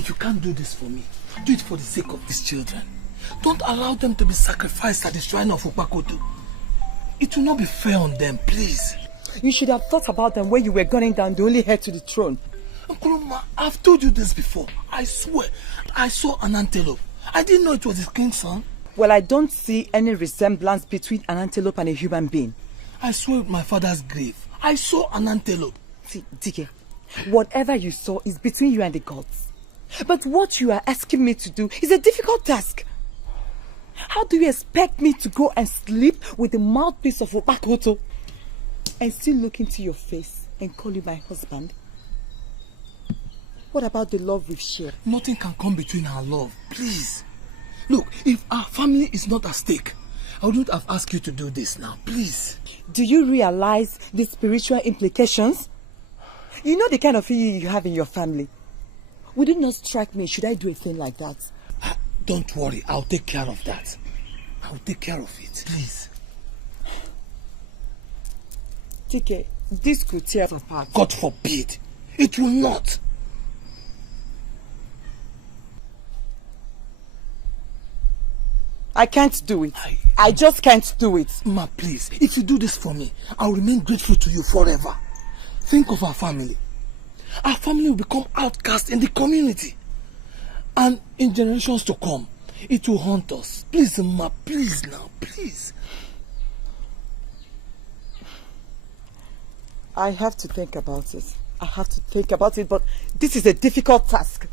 if you can't do this for me, do it for the sake of these children. Don't allow them to be sacrificed at the shrine of Ukpakoto. It will not be fair on them, please. You should have thought about them when you were gunning down the only heir to the throne. Nkrumah, I've told you this before. I swear, I saw an antelope. I didn't know it was his king's son. Well, I don't see any resemblance between an antelope and a human being. I swear with my father's grave, I saw an antelope. See, Dikeh, whatever you saw is between you and the gods. But what you are asking me to do is a difficult task. How do you expect me to go and sleep with the mouthpiece of Ukpakoto and still look into your face and call you my husband? What about the love we've shared? Nothing can come between our love, please. Look, if our family is not at stake, I wouldn't have asked you to do this now, please. Do you realize the spiritual implications? You know the kind of feeling you have in your family. Would it not strike me should I do a thing like that? Don't worry, I'll take care of that. I'll take care of it, please. Dikeh, this could tear us apart. God forbid. It will not. I can't do it. I just can't do it. Ma, please, if you do this for me, I'll remain grateful to you forever. Think of our family. Our family will become outcast in the community. And in generations to come, it will haunt us. Please, Ma, please now, please. I have to think about it. I have to think about it, but this is a difficult task.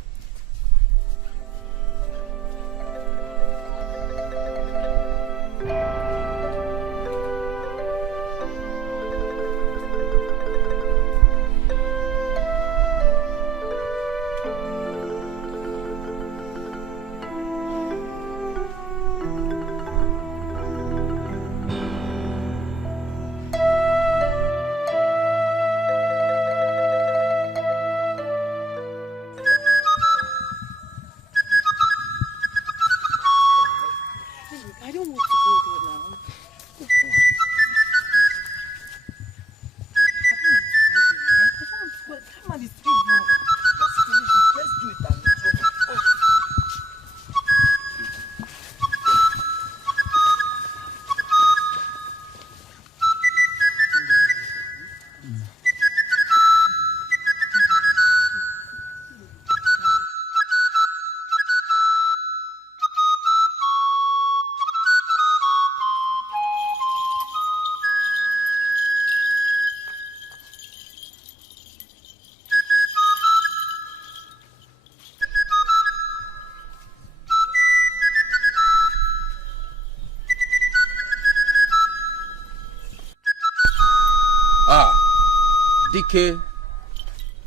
Dikeh,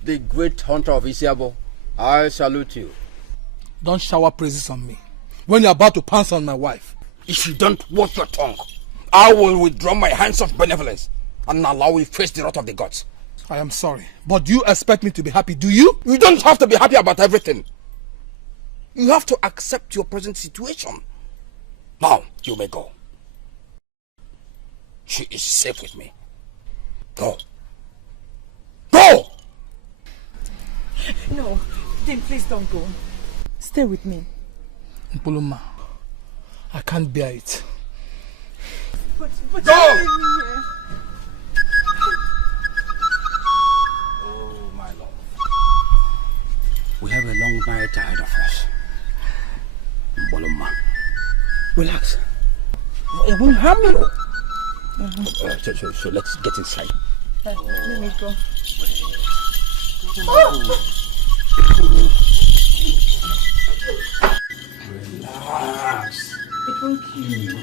the great hunter of Isiabo, I salute you. Don't shower praises on me when you're about to pounce on my wife. If you don't watch your tongue, I will withdraw my hands of benevolence and allow you to face the wrath of the gods. I am sorry, but do you expect me to be happy, do you? You don't have to be happy about everything. You have to accept your present situation. Now, you may go. She is safe with me. Go. Go! No, then please don't go. Stay with me. Mpuluma, I can't bear it. But go! Oh, my Lord. We have a long night ahead of us. Mpuluma, relax. It won't harm you. So let's get inside. Let me go. Relax. It won't kill you.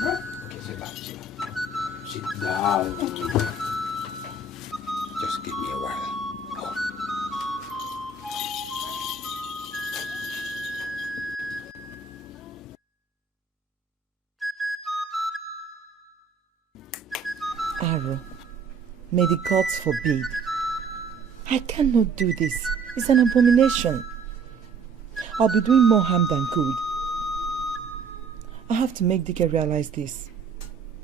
Huh? Okay, sit down. Sit down. Just give me a while. Oh. Aro, may the gods forbid. I cannot do this. It's an abomination. I'll be doing more harm than good. I have to make Dikeh realize this.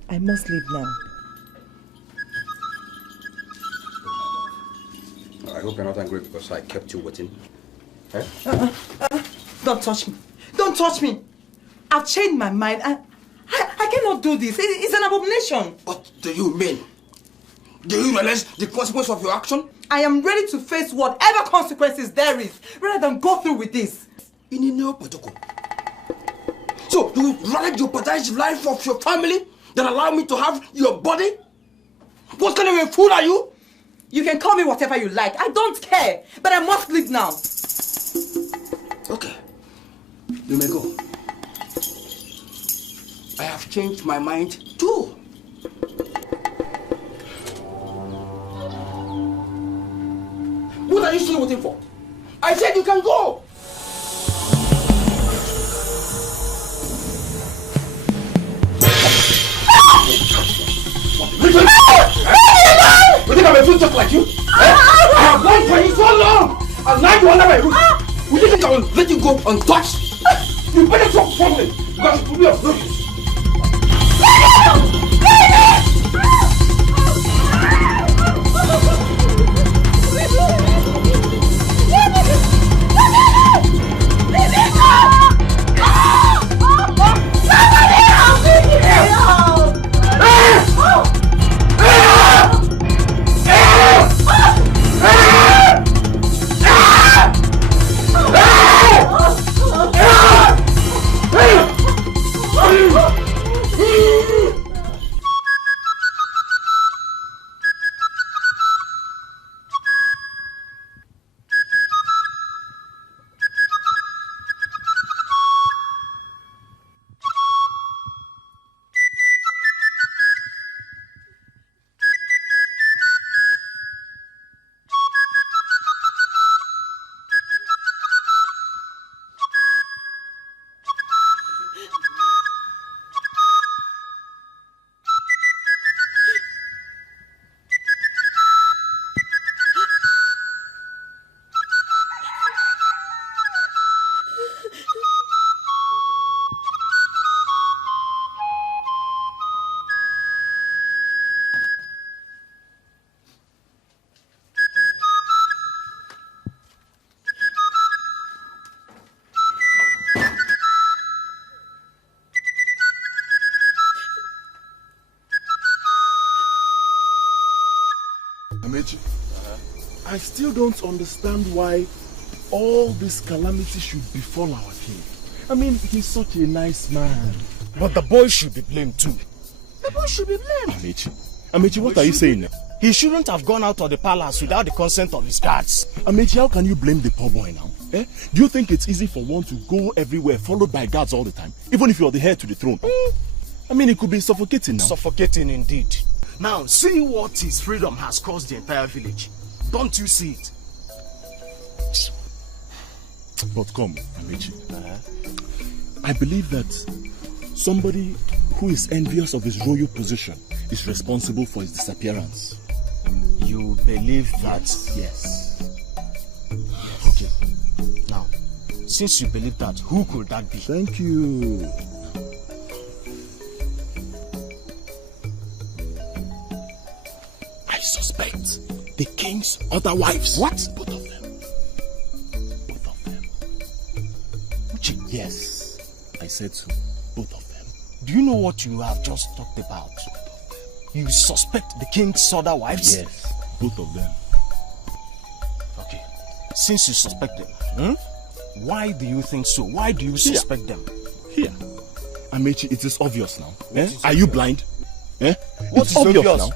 I must leave now. I hope you're not angry because I kept you waiting. Don't touch me. Don't touch me. I've changed my mind. I cannot do this. It's an abomination. What do you mean? Do you realize the consequence of your action? I am ready to face whatever consequences there is, rather than go through with this. Ini Edo. So, you would rather jeopardize the life of your family than allow me to have your body? What kind of a fool are you? You can call me whatever you like. I don't care. But I must leave now. Okay. You may go. I have changed my mind too. What are you still waiting for? I said you can go. You think I'm a fool just like you? I have worked for you so long, and now you under my roof. Would you think I will let you go untouched? You better stop fumbling, because it will be of no use. I still don't understand why all this calamity should befall our king. I mean, he's such a nice man. But the boy should be blamed too. The boy should be blamed. Amechi, what are you saying now? He shouldn't have gone out of the palace without the consent of his guards. Amechi, how can you blame the poor boy now? Do you think it's easy for one to go everywhere followed by guards all the time, even if you're the heir to the throne? I mean, it could be suffocating now. Suffocating indeed. Now, see what his freedom has caused the entire village. Don't you see it? But come, Amechi. I believe that somebody who is envious of his royal position is responsible for his disappearance. You believe that? Yes. Okay. Now, since you believe that, who could that be? Thank you. I suspect the king's other wives. What? Both of them. Yes, I said so. Both of them. Do you know what you have just talked about? You suspect the king's other wives? Yes, both of them. Okay. Since you suspect them, why do you think so? Why do you suspect them? Here. Amechi, it is obvious now. Are you blind? It's obvious now.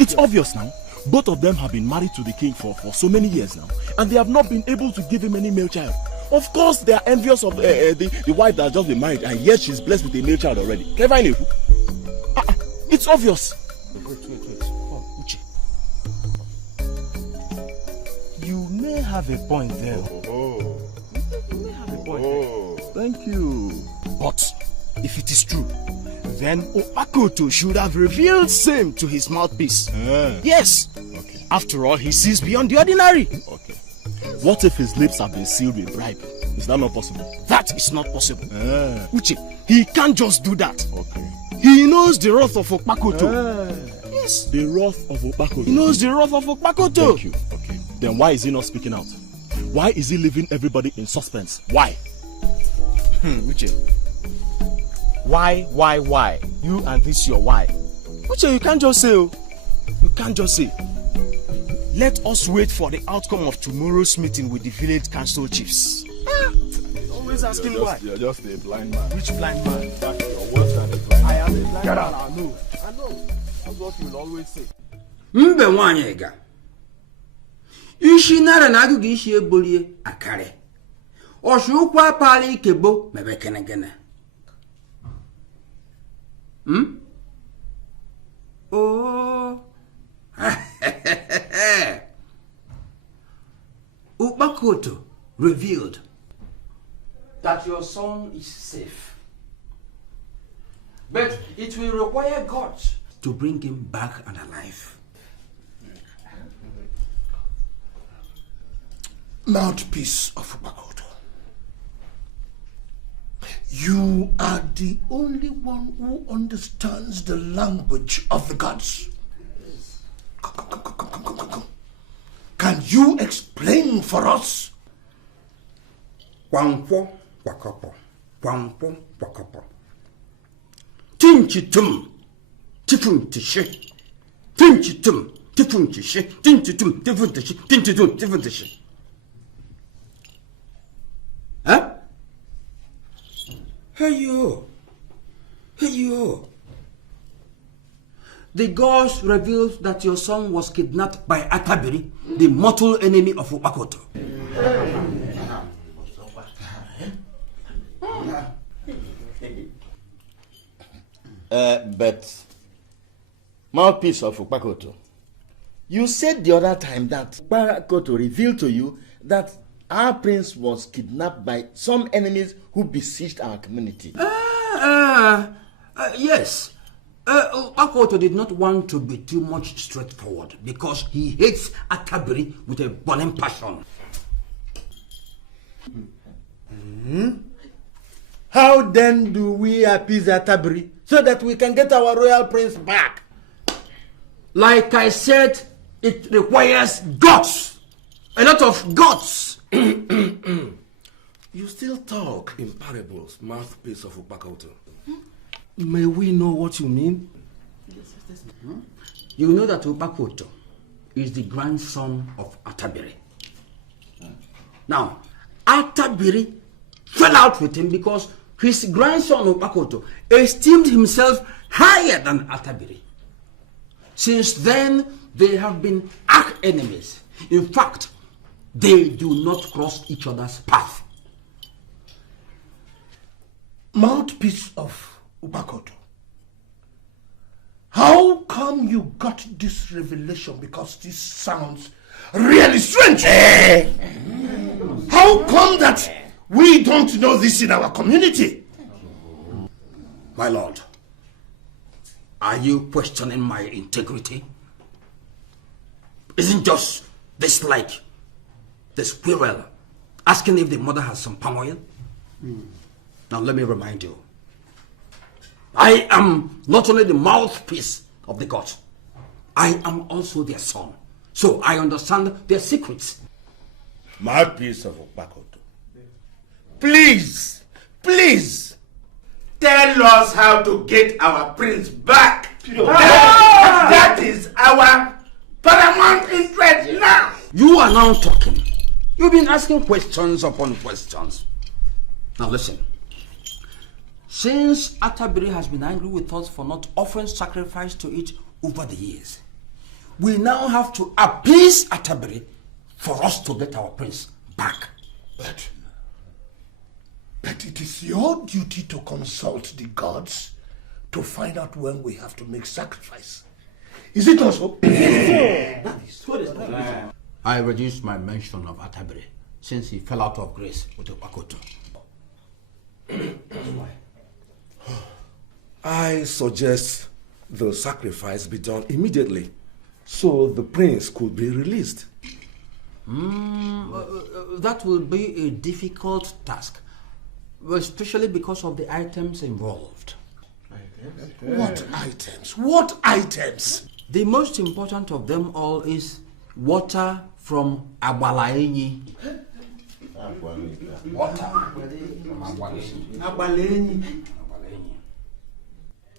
It's obvious now. Both of them have been married to the king for so many years now, and they have not been able to give him any male child. Of course, they are envious of the wife that has just been married, and yet she's blessed with a male child already. Can you find it? It's obvious. Wait. Oh, Uche. You may have a point there. You may have a point there. Thank you. But if it is true, then Opakoto should have revealed same to his mouthpiece. Yes. Okay. After all, he sees beyond the ordinary. Okay. What if his lips have been sealed with bribe? Is that not possible? That is not possible. Uche, he can't just do that. Okay. He knows the wrath of Opakoto. Yes. The wrath of Opakoto. He knows the wrath of Opakoto. Thank you. Okay. Then why is he not speaking out? Why is he leaving everybody in suspense? Why? Uche. Why? You and this your why. Uche, you can't just say. You can't just say. Let us wait for the outcome of tomorrow's meeting with the village council chiefs. Always asking why. You're just a blind man. Which blind man? You're worse than a blind man. I am a blind Get man. out. I know. That's what you'll always say. Mbe nwanyega. Ishi nara na agugu ishi ebolie akare. Oshukwa pali ikebo mebekene gene. Oh. Upakoto revealed that your son is safe. But it will require God to bring him back and alive. Mouthpiece of Upakoto, you are the only one who understands the language of the gods. Come. Can you explain for us? Wampo wakapo, wampo wakapo. Tinchitum, tifum tishi. Tinchitum, tifum tishi. Tinchitum, tifum tishi. Tinchitum, tifum tishi. Huh? Hey you. The gods revealed that your son was kidnapped by Atabiri, the mortal enemy of Upakoto. But mouthpiece of Upakoto, you said the other time that Upakoto revealed to you that our prince was kidnapped by some enemies who besieged our community. Yes. Upakoto did not want to be too much straightforward because he hates Atabiri with a burning passion. How then do we appease Atabiri so that we can get our royal prince back? Like I said, it requires guts. A lot of guts. You still talk in parables, mouthpiece of Upakoto. May we know what you mean? You know that Upakoto is the grandson of Atabiri. Now, Atabiri fell out with him because his grandson Upakoto esteemed himself higher than Atabiri. Since then, they have been arch enemies. In fact, they do not cross each other's path. Mouthpiece of Upakoto, how come you got this revelation? Because this sounds really strange. How come that we don't know this in our community? My lord, are you questioning my integrity? Isn't just this like the squirrel asking if the mother has some palm oil? Now let me remind you, I am not only the mouthpiece of the gods, I am also their son. So I understand their secrets. Mouthpiece of Upakoto, please, tell us how to get our prince back. That is our paramount interest now. You are now talking. You've been asking questions upon questions. Now listen. Since Atabiri has been angry with us for not offering sacrifice to it over the years, we now have to appease Atabiri for us to get our prince back. But it is your duty to consult the gods to find out when we have to make sacrifice. Is it also? I reduced my mention of Atabiri since he fell out of grace with Upakoto. That's why. I suggest the sacrifice be done immediately so the prince could be released. That will be a difficult task, especially because of the items involved. What items? What items? The most important of them all is water from Agbalaenyi. Water.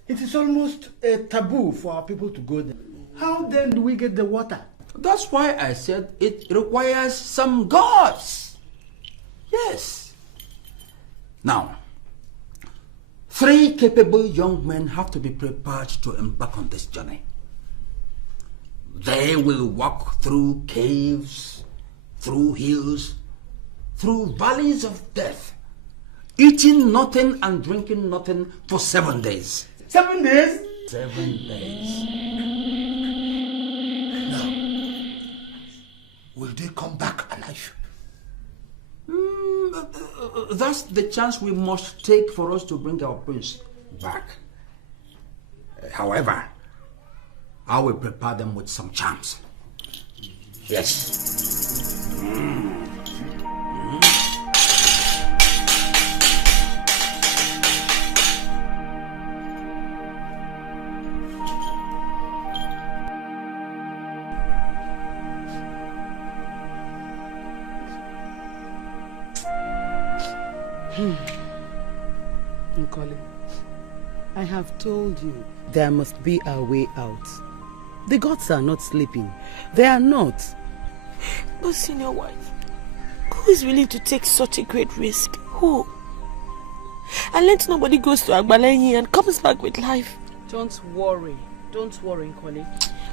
It is almost a taboo for our people to go there. How then do we get the water? That's why I said it requires some gods. Yes. Now, 3 capable young men have to be prepared to embark on this journey. They will walk through caves, through hills, through valleys of death, eating nothing and drinking nothing for 7 days. 7 days? 7 days. Now, will they come back alive? That's the chance we must take for us to bring our prince back. However, I will prepare them with some charms. Yes. Nkoli, I have told you there must be a way out. The gods are not sleeping. They are not. But senior wife, who is willing to take such a great risk? Who? And let nobody goes to Agbalenyi and comes back with life. Don't worry, Nkoli.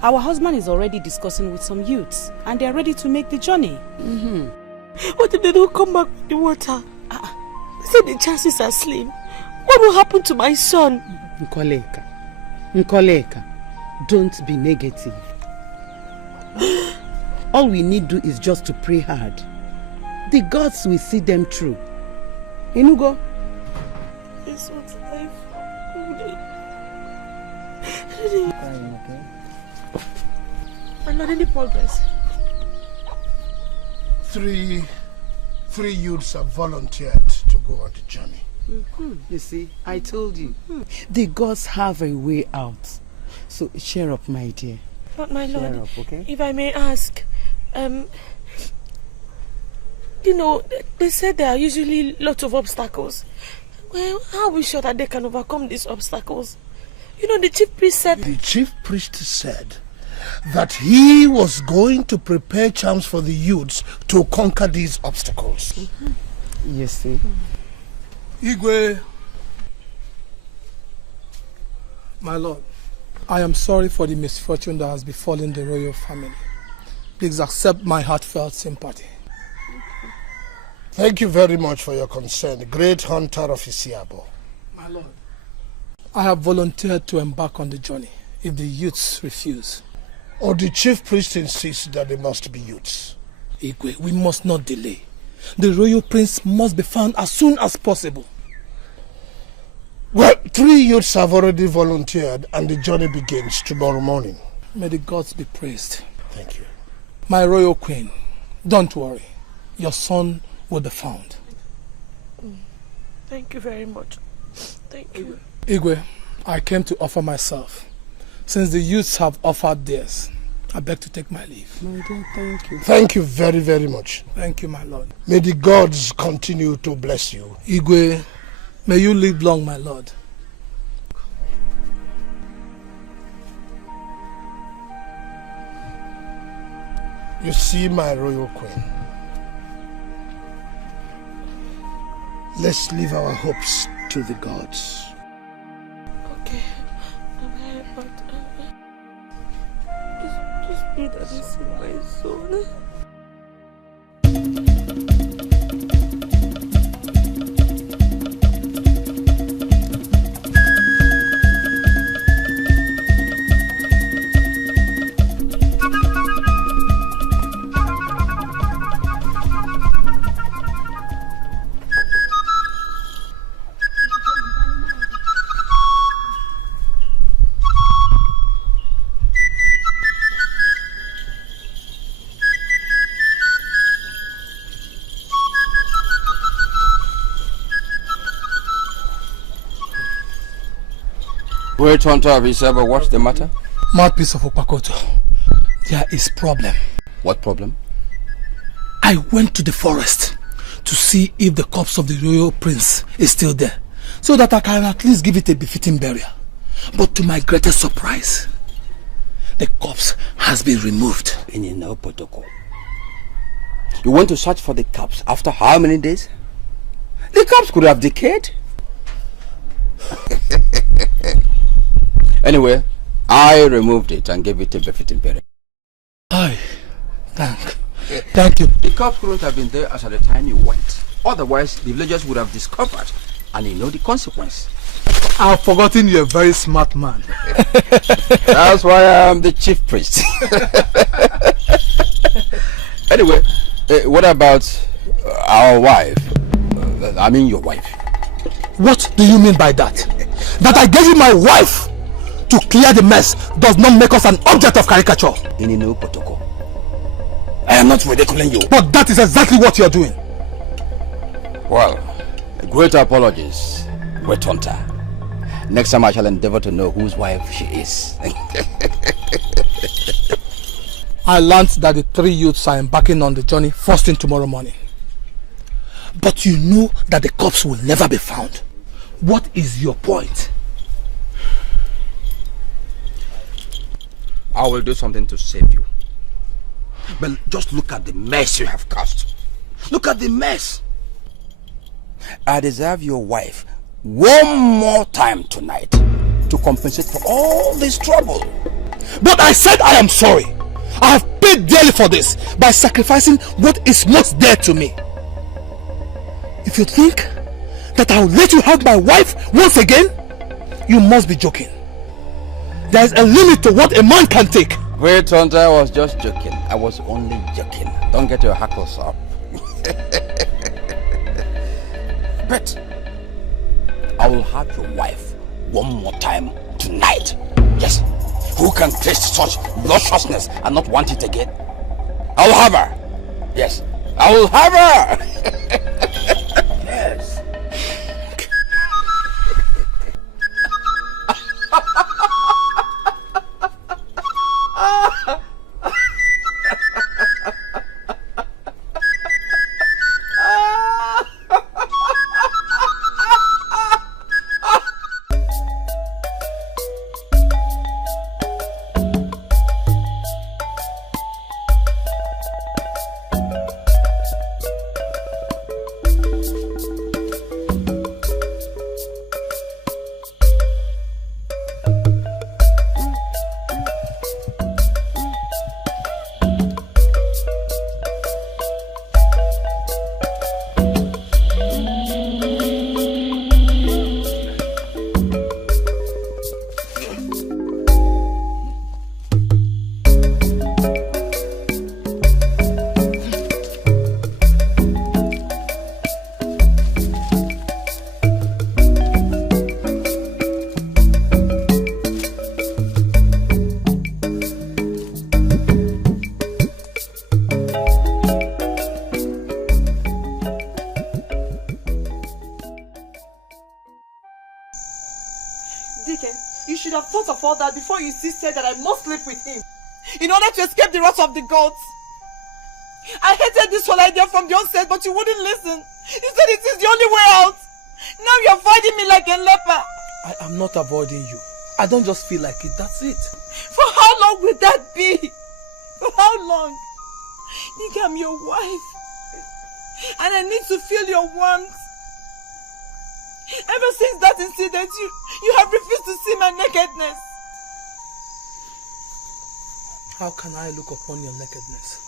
Our husband is already discussing with some youths and they are ready to make the journey. What if they don't come back with the water? Say the chances are slim. What will happen to my son? Nkoleka, don't be negative. All we need do is just to pray hard. The gods will see them through. Inugo? It's what life. And not any progress. Three youths have volunteered to go on the journey. You see, I told you. The gods have a way out. So cheer up, my dear. But my lord, Cheer up, okay? if I may ask, you know, they said there are usually lots of obstacles. Well, how are we sure that they can overcome these obstacles? You know, the chief priest said... The chief priest said that he was going to prepare charms for the youths to conquer these obstacles. You see? Igwe, my lord, I am sorry for the misfortune that has befallen the royal family. Please accept my heartfelt sympathy. Thank you very much for your concern, great hunter of Isiabo. My lord, I have volunteered to embark on the journey if the youths refuse. Or the chief priest insists that they must be youths. Igwe, we must not delay. The royal prince must be found as soon as possible. Well, 3 youths have already volunteered and the journey begins tomorrow morning. May the gods be praised. Thank you. My royal queen, don't worry. Your son will be found. Thank you very much. Thank you. Igwe, I came to offer myself. Since the youths have offered theirs, I beg to take my leave. My dear, thank you. Thank you very, very much. Thank you, my lord. May the gods continue to bless you. Igwe, may you live long, my lord. You see, my royal queen, let's leave our hopes to the gods. Okay. But just be that is in my soul. Great hunter of Isiabo, what's the matter? Mouthpiece of Opakoto, there is problem. What problem? I went to the forest to see if the corpse of the royal prince is still there, so that I can at least give it a befitting burial. But to my greatest surprise, the corpse has been removed. In no protocol. You went to search for the corpse after how many days? The corpse could have decayed. Anyway, I removed it and gave it a befitting burial. Aye, thank you. The corpse couldn't have been there as at the time you went. Otherwise, the villagers would have discovered, and you know the consequence. I've forgotten you're a very smart man. That's why I'm the chief priest. Anyway, what about our wife? I mean your wife. What do you mean by that? That I gave you my wife to clear the mess does not make us an object of caricature. In no protocol. I am not ridiculing you. But that is exactly what you're doing. Well, great apologies, great hunter. Next time I shall endeavor to know whose wife she is. I learned that the 3 youths are embarking on the journey first thing tomorrow morning. But you know that the corpse will never be found. What is your point? I will do something to save you. But just look at the mess you have caused. Look at the mess. I deserve your wife one more time tonight to compensate for all this trouble. But I said I am sorry. I have paid dearly for this by sacrificing what is most dear to me. If you think that I will let you have my wife once again, you must be joking. There is a limit to what a man can take. Wait, Tonto, I was just joking. I was only joking. Don't get your hackles up. But I will have your wife one more time tonight. Yes. Who can taste such lusciousness and not want it again? I will have her. Yes. I will have her. Yes. That before you insisted that I must sleep with him in order to escape the wrath of the gods. I hated this whole idea from the onset, but you wouldn't listen. You said it is the only way out. Now you're avoiding me like a leper. I am not avoiding you. I don't just feel like it, that's it. For how long will that be? For how long? Dikeh, I'm your wife. And I need to feel your warmth. Ever since that incident, you have refused to see my nakedness. How can I look upon your nakedness?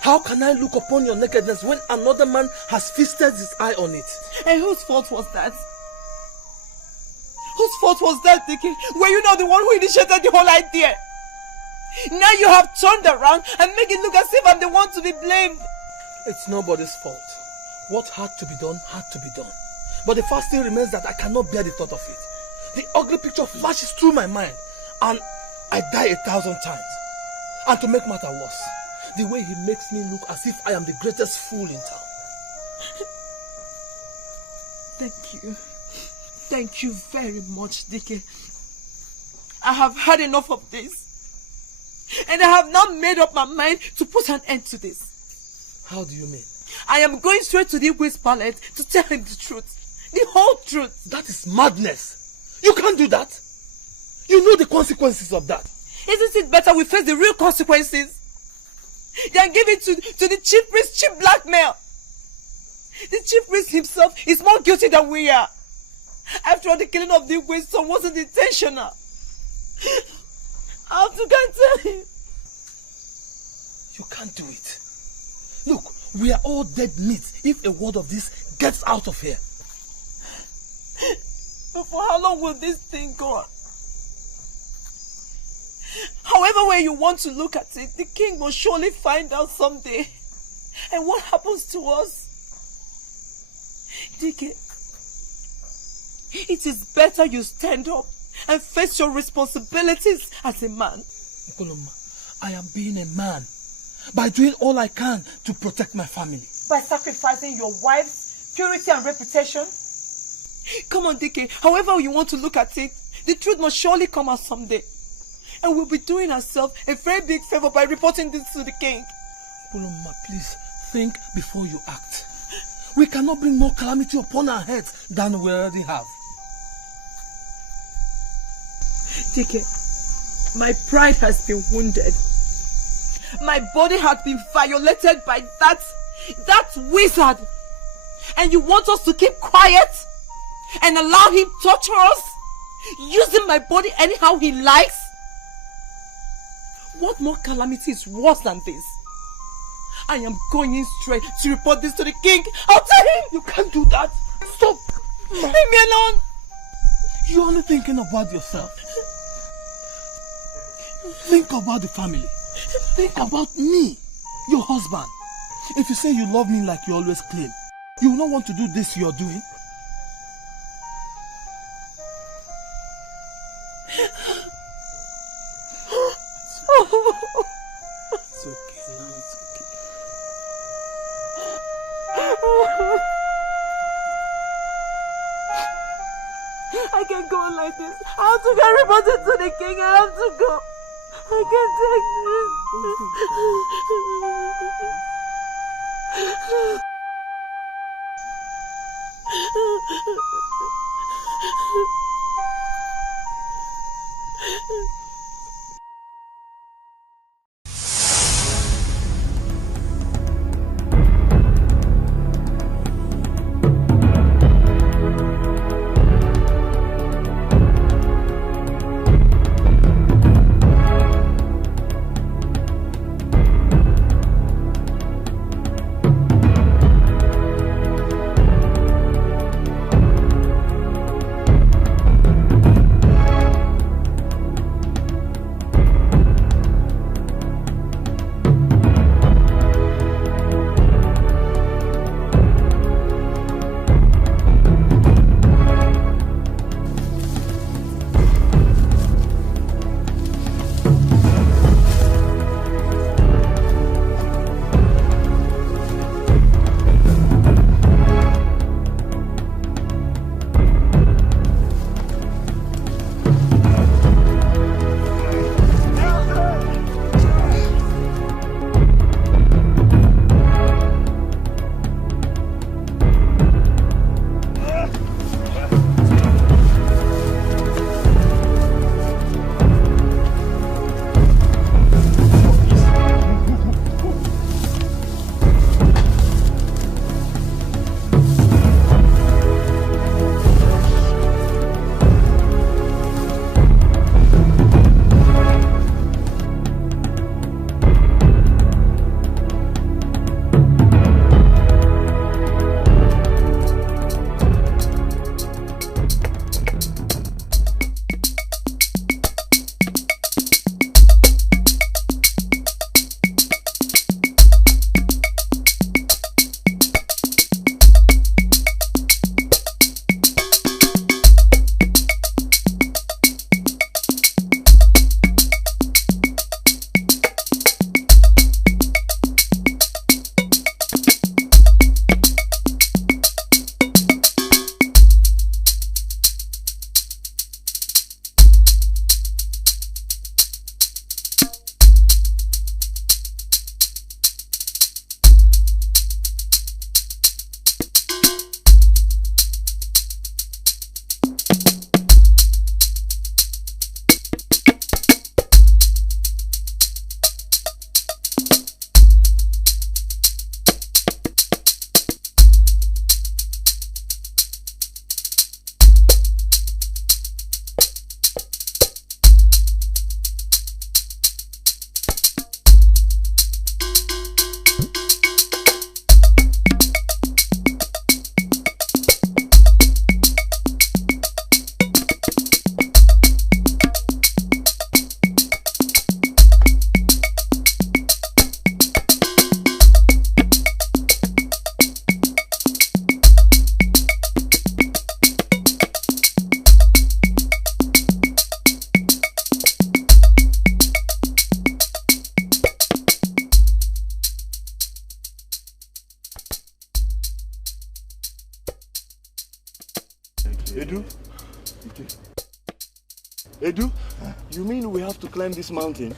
How can I look upon your nakedness when another man has feasted his eye on it? And whose fault was that? Whose fault was that, Dikeh? Were you not the one who initiated the whole idea? Now you have turned around and make it look as if I'm the one to be blamed. It's nobody's fault. What had to be done had to be done. But the fact still remains that I cannot bear the thought of it. The ugly picture flashes through my mind and I die 1,000 times. And to make matter worse, the way he makes me look as if I am the greatest fool in town. Thank you. Thank you very much, Dikeh. I have had enough of this. And I have now made up my mind to put an end to this. How do you mean? I am going straight to the Igwe's palace to tell him the truth. The whole truth. That is madness. You can't do that. You know the consequences of that. Isn't it better we face the real consequences than give it to the chief priest cheap blackmail? The chief priest himself is more guilty than we are. After all, the killing of the Igwe's son wasn't intentional. How to tell him? You can't do it. Look, we are all dead meat if a word of this gets out of here. But for how long will this thing go on? However way you want to look at it, the king will surely find out someday. And what happens to us? Dikeh, it is better you stand up and face your responsibilities as a man. Ikoloma, I am being a man by doing all I can to protect my family. By sacrificing your wife's purity and reputation? Come on, Dikeh, however you want to look at it, the truth must surely come out someday. And we'll be doing ourselves a very big favor by reporting this to the king. Ikoloma, please think before you act. We cannot bring more calamity upon our heads than we already have. Dikeh, my pride has been wounded. My body has been violated by that wizard. And you want us to keep quiet and allow him to torture us, using my body anyhow he likes? What more calamity is worse than this? I am going in straight to report this to the king. I'll tell him! You can't do that. Stop! Leave me alone! You're only thinking about yourself. Think about the family. Think about me, your husband. If you say you love me like you always claim, you will not want to do this you're doing. It's okay now, it's okay. I can't go on like this. I have to get reported to the king. I have to go. I can't take this. Edu? Edu? You mean we have to climb this mountain?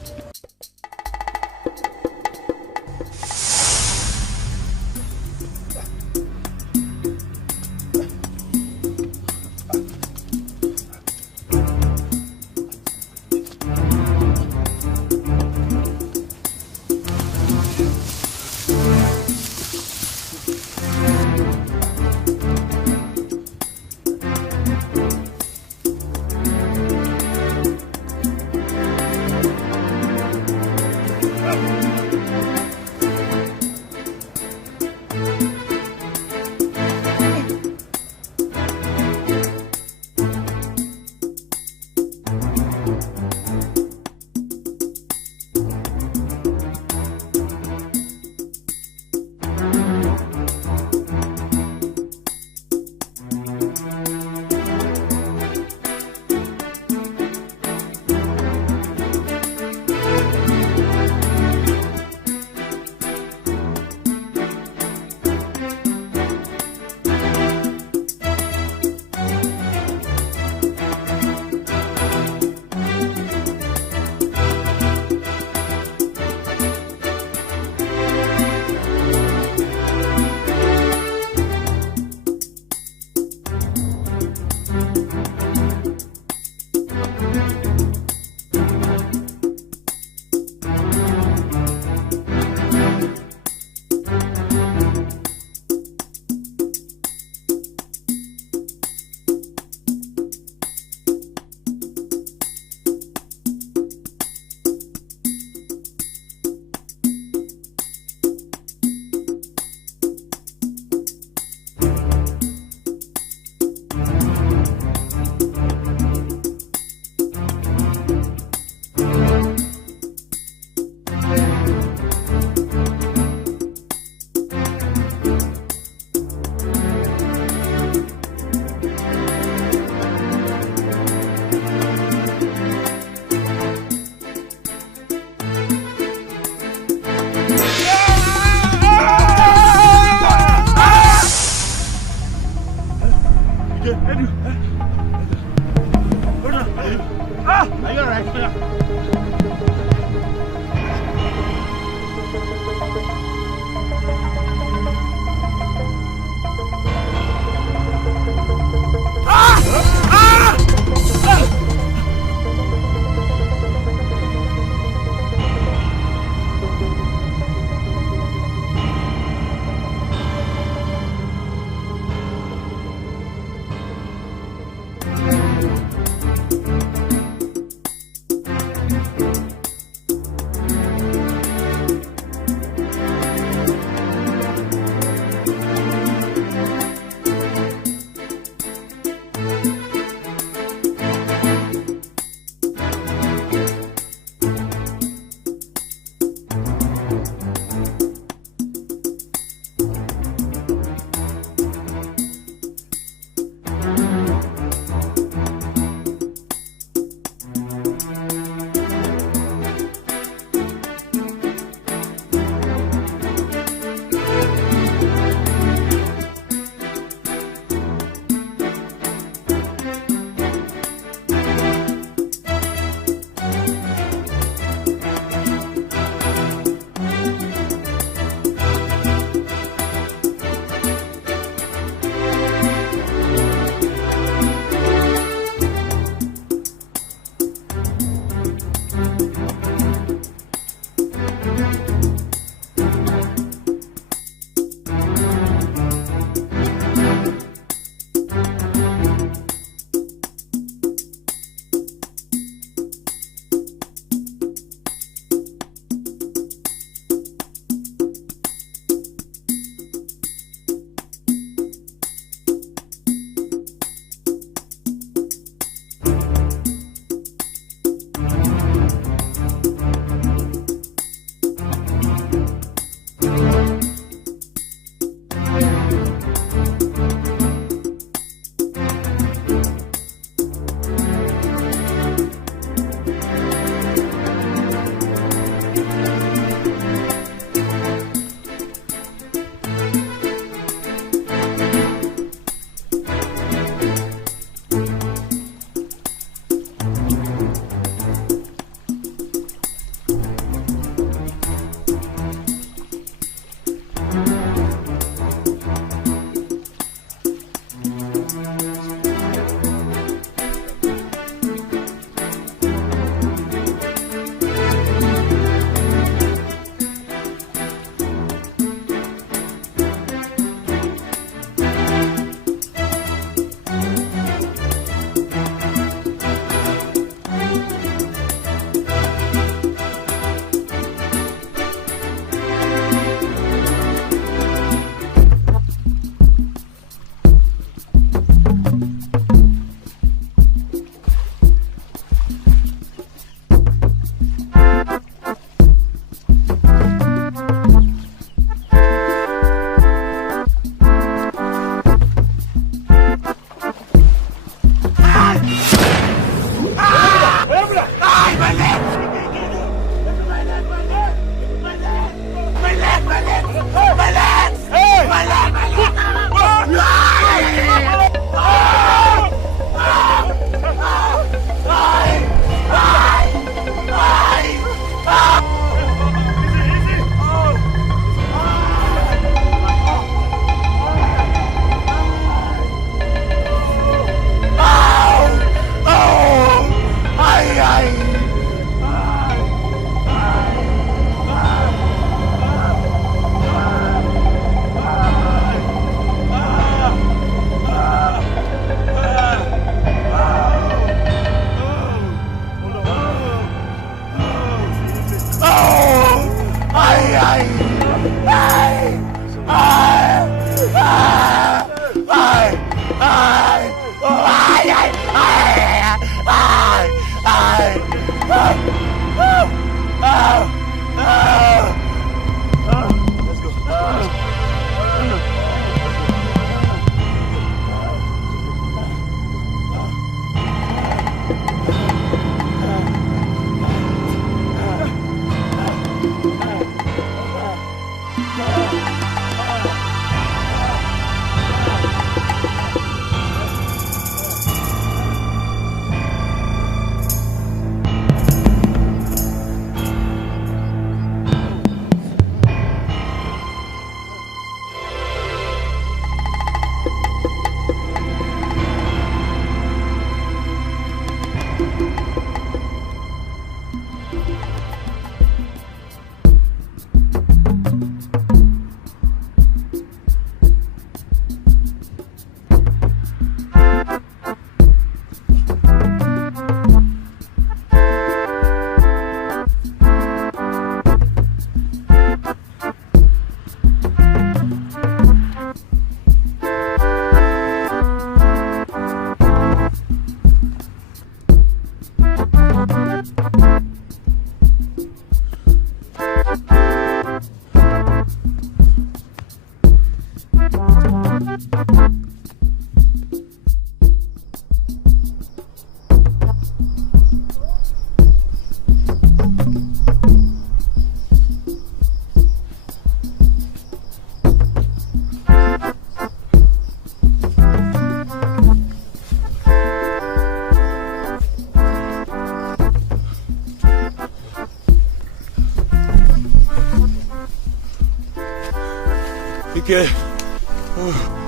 Dikeh.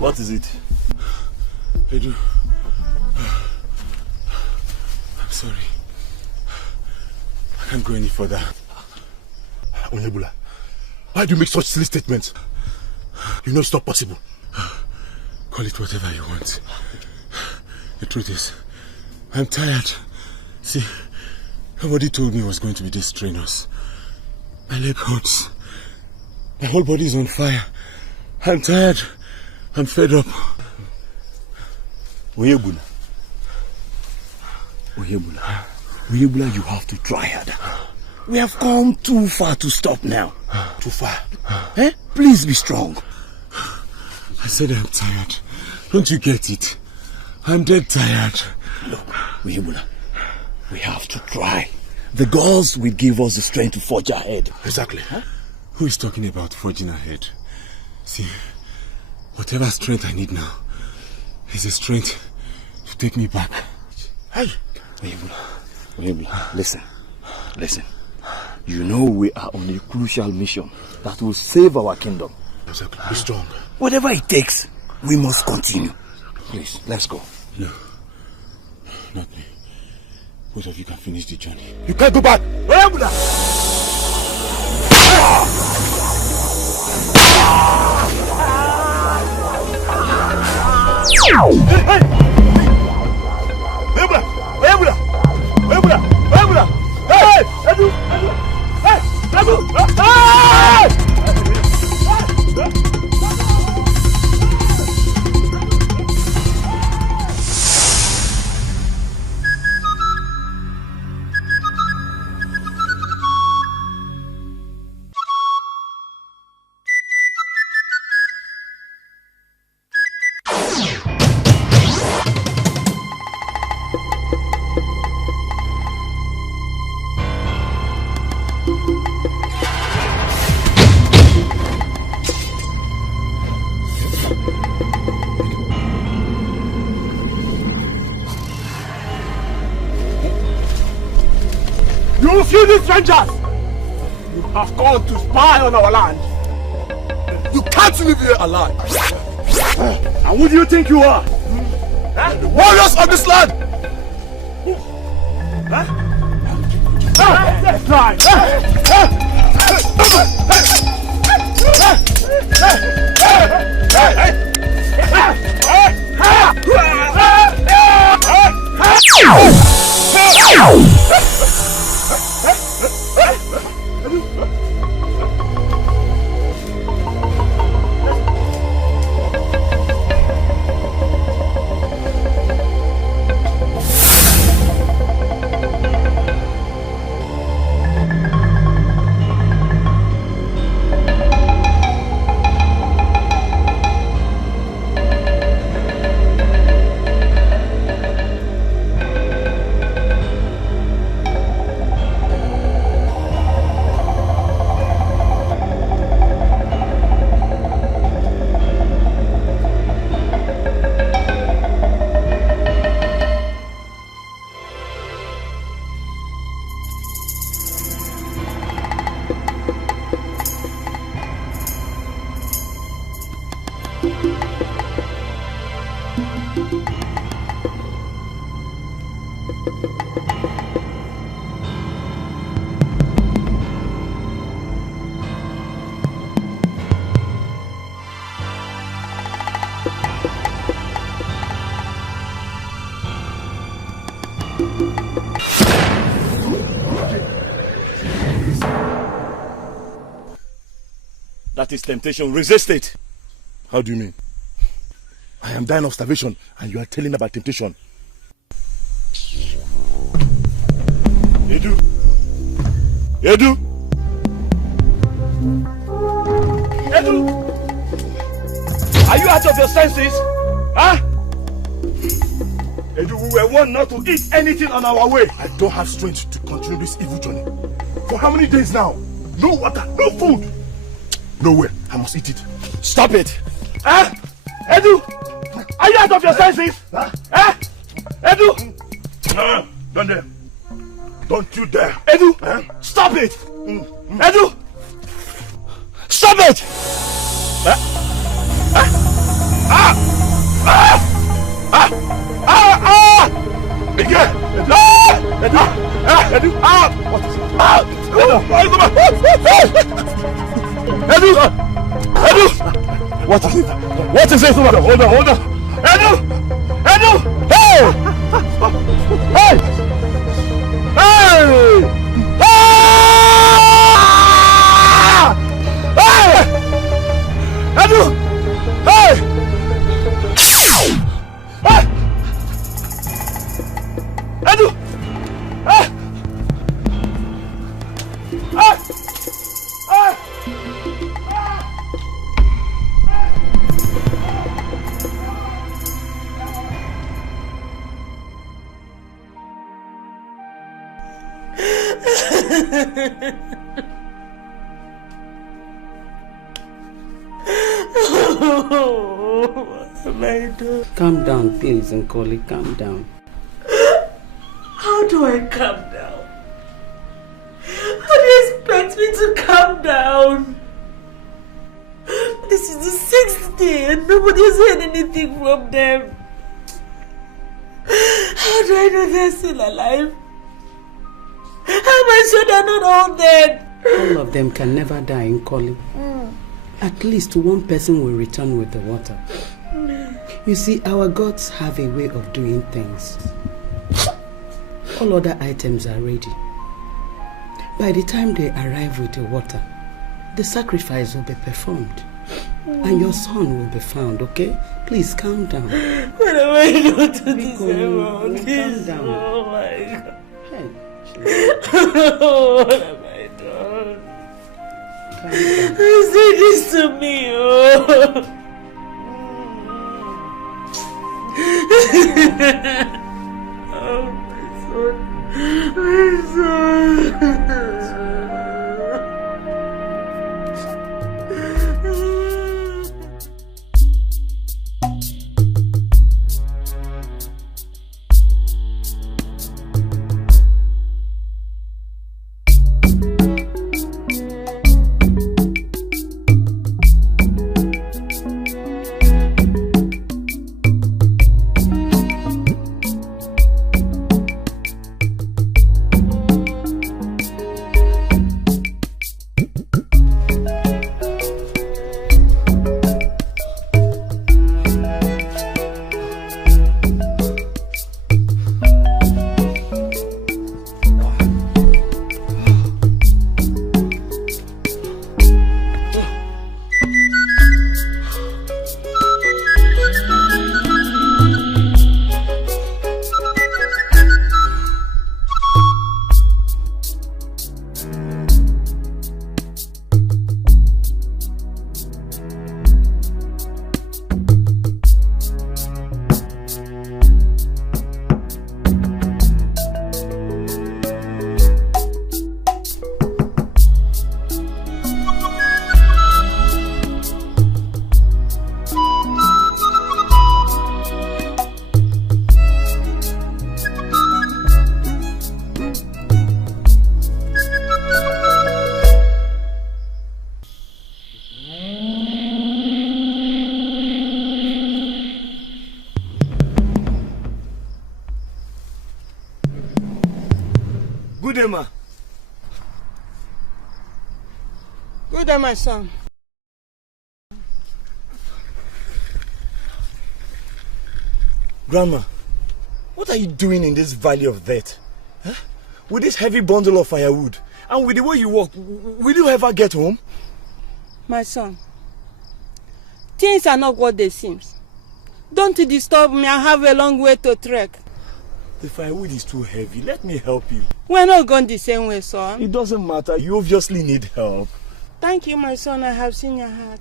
What is it? Edo. I'm sorry. I can't go any further. Onyebula, why do you make such silly statements? You know it's not possible. Call it whatever you want. The truth is, I'm tired. See, nobody told me it was going to be this strenuous. My leg hurts. My whole body is on fire. I'm tired. I'm fed up. Onyebula, you have to try harder. We have come too far to stop now. Too far? Eh? Please be strong. I said I'm tired. Don't you get it? I'm dead tired. Look, Onyebula, we have to try. The gods will give us the strength to forge ahead. Exactly. Huh? Who is talking about forging ahead? See, whatever strength I need now is the strength to take me back. Hey, Onyebula, listen. You know we are on a crucial mission that will save our kingdom. Exactly. Be strong. Whatever it takes, we must continue. Please, let's go. No, not me. Both of you can finish the journey. You can't go back. Onyebula! Hey! Edu! Hey! Edu! Hey! You filthy strangers! You have come to spy on our land. You can't live here alive. And who do you think you are? The warriors of this land! Let's try! That is temptation. Resist it. How do you mean? I am dying of starvation and you are telling about temptation. Edu! Edu! Edu! Are you out of your senses? Huh? Edu, we were warned not to eat anything on our way. I don't have strength to continue this evil journey. For how many days now? No water, no food. Nowhere. I must eat it. Stop it! Huh? Edu! Are you out of your senses? Huh? Edu! No, don't dare. Don't you dare. Edu! Huh? Stop it! Edu! Stop it! Dikeh! Edu! What is it? Edu! Edu! What is it? What is it? Hold on! Edu! Hey! Hey! Hey! Hey! Edu! Hey! Hey! Edu! Hey! Hey! Hey! Calm down, please, Nkoli. Calm down. How do I calm down? How do you expect me to calm down? This is the 6th day and nobody has heard anything from them. How do I know they're still alive? How am I sure they're not all dead? All of them can never die, Nkoli. At least one person will return with the water. You see, our gods have a way of doing things. All other items are ready. By the time they arrive with the water, the sacrifice will be performed. And your son will be found, okay? Please calm down. What am I doing to this everyone? Calm down. Oh my God. Hey. What have I done? Say this to me, oh. Oh, my son. Good day, ma. Good day, my son. Grandma, what are you doing in this valley of death? Huh? With this heavy bundle of firewood, and with the way you walk, will you ever get home? My son, things are not what they seem. Don't disturb me, I have a long way to trek. The firewood is too heavy. Let me help you. We're not going the same way, son. It doesn't matter. You obviously need help. Thank you, my son. I have seen your heart.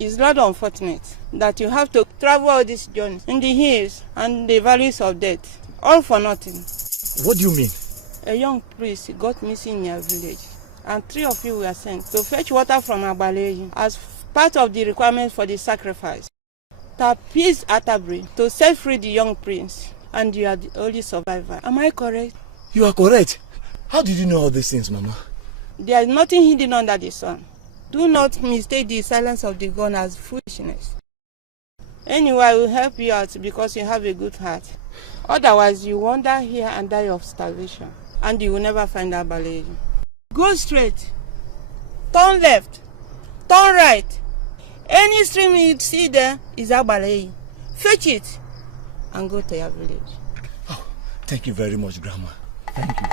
It's not unfortunate that you have to travel all this journey in the hills and the valleys of death, all for nothing. What do you mean? A young priest got missing in your village, and 3 of you were sent to fetch water from Abaleji as part of the requirements for the sacrifice. To appease Atterbury to set free the young prince, and you are the only survivor. Am I correct? You are correct. How did you know all these things, Mama? There is nothing hidden under the sun. Do not mistake the silence of the gun as foolishness. Anyway, I will help you out because you have a good heart. Otherwise, you wander here and die of starvation. And you will never find Agbaleyi. Go straight. Turn left. Turn right. Any stream you see there is Agbaleyi. Fetch it and go to your village. Oh, thank you very much, Grandma. Thank you.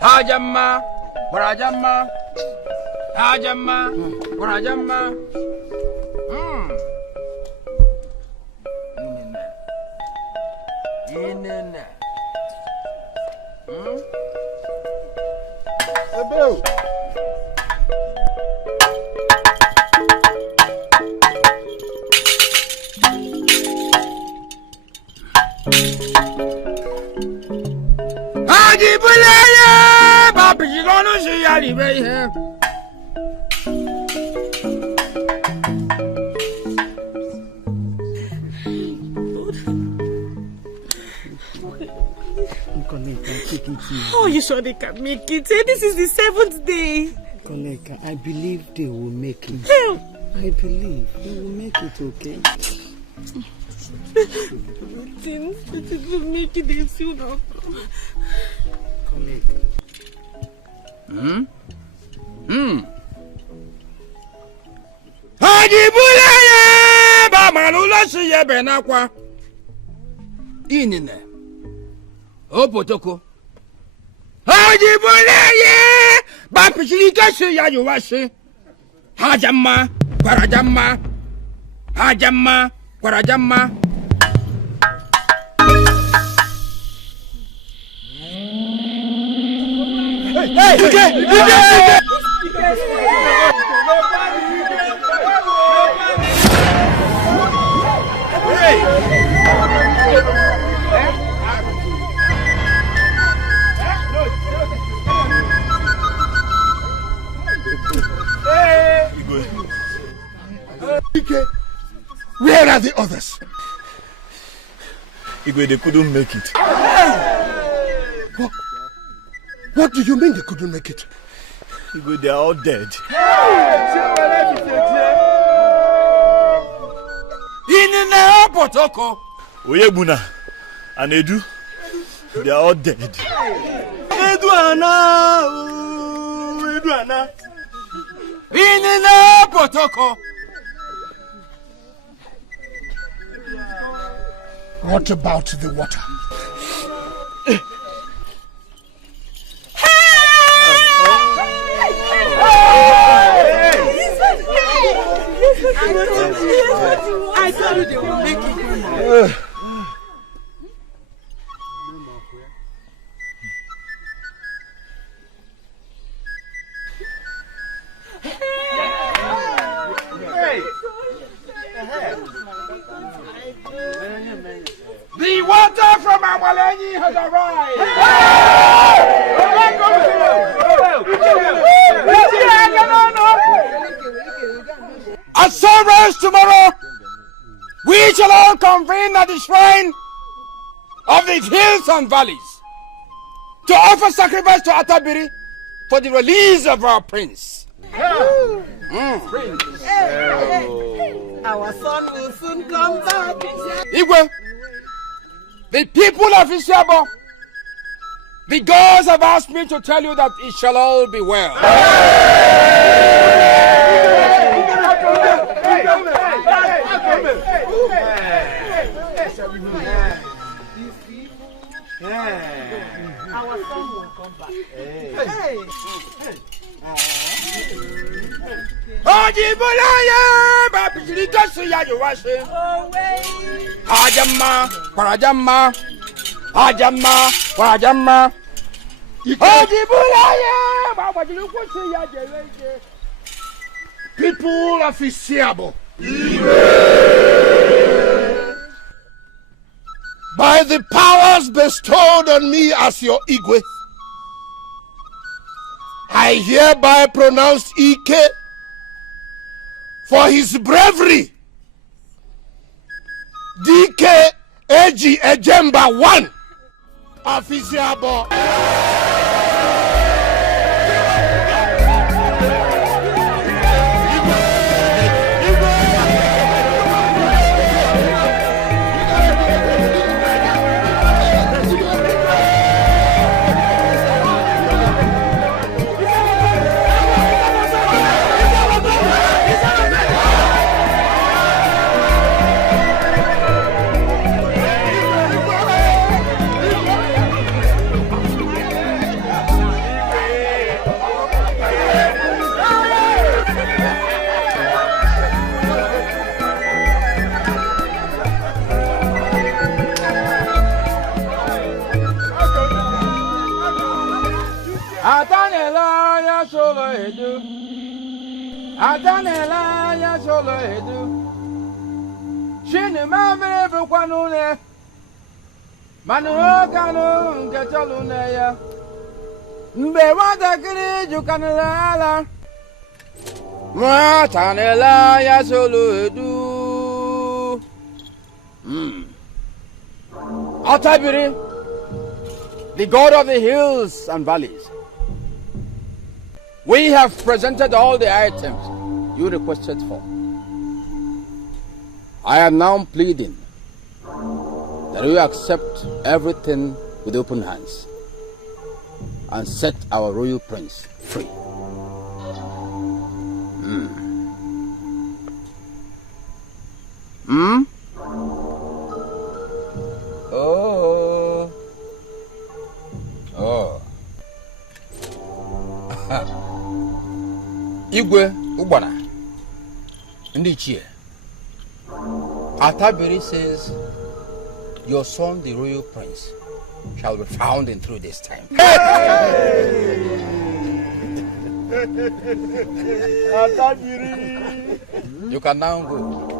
Hajamma, Warajamma, Hajamma, Warajamma. Inene. Ebo. Haji Bulaya, Papi, you gonna see Yali right here. Koneka, take it easy. How are you sure they can make it? This is the 7th day. Koneka, I believe they will make it. Hell. I believe they will make it, okay? It will make it they soon up. Koneka. Hajibulaya ba malula siye benakwa. Inine. Opotoko. Hajibulaya ba pichilika siya yuwasi. Hajamma, kwarajamma. Hajamma, kwarajamma. Hey, Dikeh! Dikeh, where are the others? Igwe, they couldn't make it. What do you mean they couldn't make it? Igwe, they are all dead. Inine Opotoko. Oyebuna and Edu, they are all dead. Eduana. Inine Opotoko. What about the water? I told you they will make it. The water from Amaleni has arrived. At sunrise tomorrow, we shall all convene at the shrine of the hills and valleys to offer sacrifice to Atabiri for the release of our prince. Our son will soon come back. Igwe, the people of Isiabo, the gods have asked me to tell you that it shall all be well. Our son will come back. Hajamma, Parajamma, Hajamma, Parajamma. People of Isiabo, by the powers bestowed on me as your Igwe, I hereby pronounce Ike for his bravery. Dikeh Eji Ejemba 1 of Isiabo. Atanela ya solo edu. Atanela ya solo edu. Shini mabere bukwanune. Manu kanu nkechalune ya. Mbe wata kiri jukanela ala. Atanela ya solo edu. Atabiri. the god of the hills and valleys, we have presented all the items you requested for. I am now pleading that we accept everything with open hands and set our royal prince free. Igwe Ugbana Ndichie Atabiri says your son, the royal prince, shall be found in through this time. You can now go.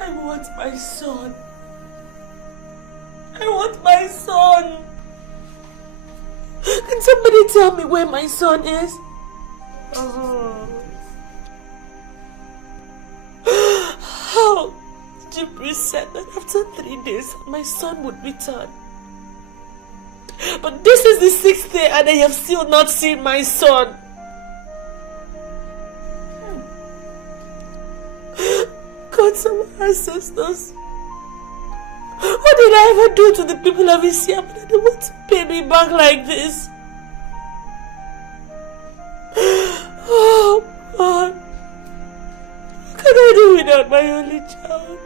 I want my son. I want my son. Can somebody tell me where my son is? How? Jibril said that after 3 days my son would return. But this is the 6th day and I have still not seen my son. Gods of our ancestors, what did I ever do to the people of Isiam that they want to pay me back like this? Oh God, what can I do without my only child?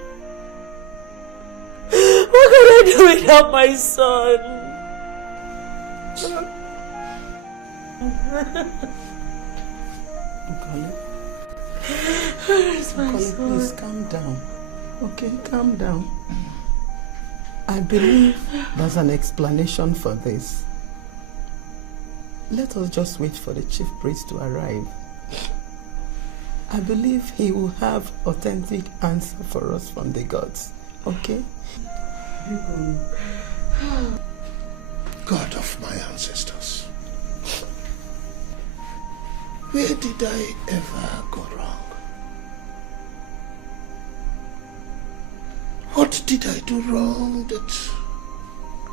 What can I do without my son? Where is my son? Please calm down. Okay, calm down. I believe there's an explanation for this. Let us just wait for the chief priest to arrive. I believe he will have authentic answer for us from the gods. Okay? God of my ancestors, where did I ever go wrong? What did I do wrong that